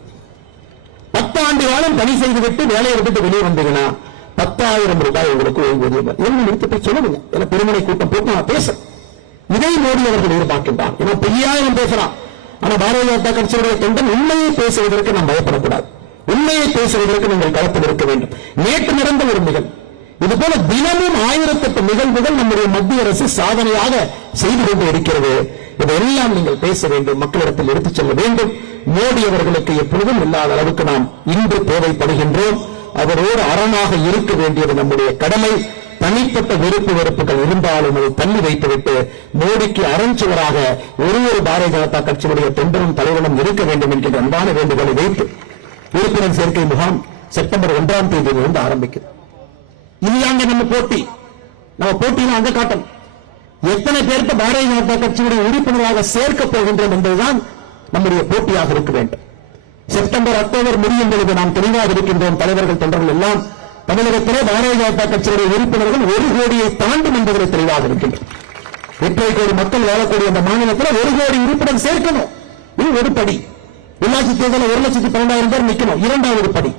10 ஆண்டு காலம் பணி செய்துவிட்டு வேலையை விட்டுட்டு வெளியே வந்தீங்கன்னா 10,000 ரூபாய் உங்களுக்கு ஓய்வூதியம். என்ன நிறுத்தி போய் சொல்லுங்க. ஏன்னா பெருமனை கூட்டம் போட்டு நான் பேச இதை மோடி அவர்கள் எதிர்பார்க்கின்றார். ஏன்னா பொய்யாயிரம் பேசலாம். ஆனா பாரதிய ஜனதா கட்சியுடைய தொண்டன் உண்மையை பேசுவதற்கு நாம் பயப்படக்கூடாது. உண்மையை பேசுவதற்கு நீங்கள் களத்தில் இருக்க வேண்டும். நேற்று நடந்த ஒரு நிகழ்வு இது போல தினமும் 1008 நிகழ்வுகள் நம்முடைய மத்திய அரசு சாதனையாக செய்து கொண்டு இருக்கிறது. இதையெல்லாம் நீங்கள் பேச வேண்டும், மக்களிடத்தில் எடுத்துச் செல்ல வேண்டும். மோடி அவர்களுக்கு எப்பொழுதும் இல்லாத அளவுக்கு நாம் இன்று தேவைப்படுகின்றோம். அவரோடு அரணாக இருக்க வேண்டியது நம்முடைய கடமை. தனிப்பட்ட வெறுப்பு வெறுப்புகள் இருந்தாலும் அதை தள்ளி வைத்துவிட்டு மோடிக்கு அரண்சுவராக ஒரு பாரதிய ஜனதா கட்சியுடைய தொண்டரும் தலைவரும் இருக்க வேண்டும் என்கின்ற அன்பான வேண்டுகோளை வைத்து உறுப்பினர் சேர்க்கை முகாம் செப்டம்பர் 1ஆம் தேதியிலிருந்து ஆரம்பிக்குது. இதுதாங்க நம்ம போட்டி. நம்ம போட்டியில அங்க காட்டும் எத்தனை பேருக்கு பாரதிய ஜனதா கட்சியுடைய உறுப்பினராக சேர்க்க போகின்றோம் என்பதுதான் நம்முடைய போட்டியாக இருக்க வேண்டும். செப்டம்பர் அக்டோபர் முடியும் பொழுது நாம் தெளிவாக இருக்கின்றோம். தலைவர்கள் தொண்டர்கள் எல்லாம் தமிழகத்திலே பாரதிய ஜனதா கட்சியுடைய உறுப்பினர்கள் 1 கோடியை தாண்டும் என்பதை தெளிவாக இருக்கின்றோம். 8 கோடி மக்கள் வாழக்கூடிய அந்த மாநிலத்தில் 1 கோடி உறுப்பினர் சேர்க்கணும். இது ஒரு படி. உள்ளாட்சி தேர்தலில் 1,12,000 பேர் நிற்கணும். 2வது படி.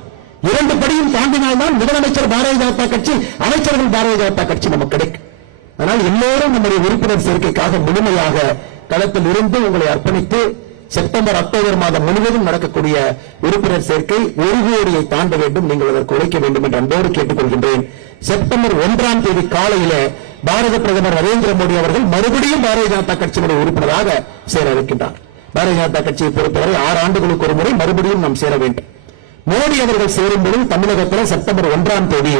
2 படியும் தாண்டினால்தான் முதலமைச்சர் பாரதிய ஜனதா கட்சி, அமைச்சர்கள் பாரதிய ஜனதா கட்சி நமக்கு கிடைக்கும். அதனால் எல்லோரும் நம்முடைய உறுப்பினர் சேர்க்கைக்காக முழுமையாக களத்தில் இருந்து உங்களை அர்ப்பணித்து செப்டம்பர் அக்டோபர் மாதம் முழுவதும் நடக்கக்கூடிய உறுப்பினர் சேர்க்கை 1 கோடியை தாண்ட வேண்டும். நீங்கள் அதற்கு உழைக்க வேண்டும் என்று அன்போடு கேட்டுக்கொள்கின்றேன். செப்டம்பர் 1ஆம் தேதி காலையில பாரத பிரதமர் நரேந்திர மோடி அவர்கள் மறுபடியும் பாரதிய ஜனதா கட்சியினுடைய உறுப்பினராக சேர இருக்கின்றார். பாரதிய ஜனதா கட்சியை பொறுத்தவரை 6 ஆண்டுகளுக்கு ஒரு முறை மறுபடியும் நாம் சேர வேண்டும். மோடி அவர்கள் சேரும்போது தமிழகத்தில் செப்டம்பர் 1ஆம் தேதி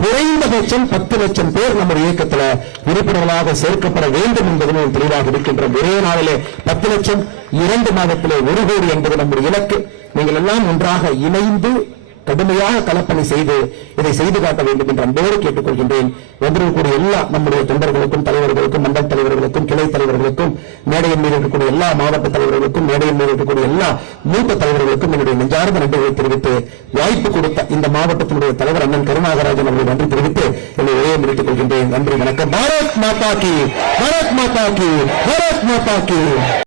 குறைந்தபட்சம் 10 லட்சம் பேர் நம்முடைய இயக்கத்தில் உறுப்பினர்களாக சேர்க்கப்பட வேண்டும் என்பதில் தெளிவாக இருக்கின்ற ஒரே நாளிலே 10 லட்சம், 2 மாதத்திலே 1 கோடி என்பது நம்முடைய இலக்கு. நீங்கள் எல்லாம் ஒன்றாக இணைந்து கடுமையாக களப்பணி செய்து இதை செய்து காட்ட வேண்டும் என்று அன்போடு கேட்டுக்கொள்கின்றேன். வந்திருக்கக்கூடிய எல்லா நம்முடைய தொண்டர்களுக்கும், தலைவர்களுக்கும், மண்டல தலைவர்களுக்கும், கிளை தலைவர்களுக்கும், மேடையின் மீது இருக்கக்கூடிய எல்லா மாவட்ட தலைவர்களுக்கும், மேடையின் மீது இருக்கக்கூடிய எல்லா மூத்த தலைவர்களுக்கும் என்னுடைய நெஞ்சார்ந்த நன்றிகளை தெரிவித்து வாய்ப்பு கொடுத்த இந்த மாவட்டத்தினுடைய தலைவர் அண்ணன் கருணாகராஜன் அவர்கள் நன்றி தெரிவித்து என்னை உரையை முடித்துக் கொள்கின்றேன். நன்றி, வணக்கம். பாரத் மாதா கி, பாரத் மாதா கி, பாரத் மாதா கி.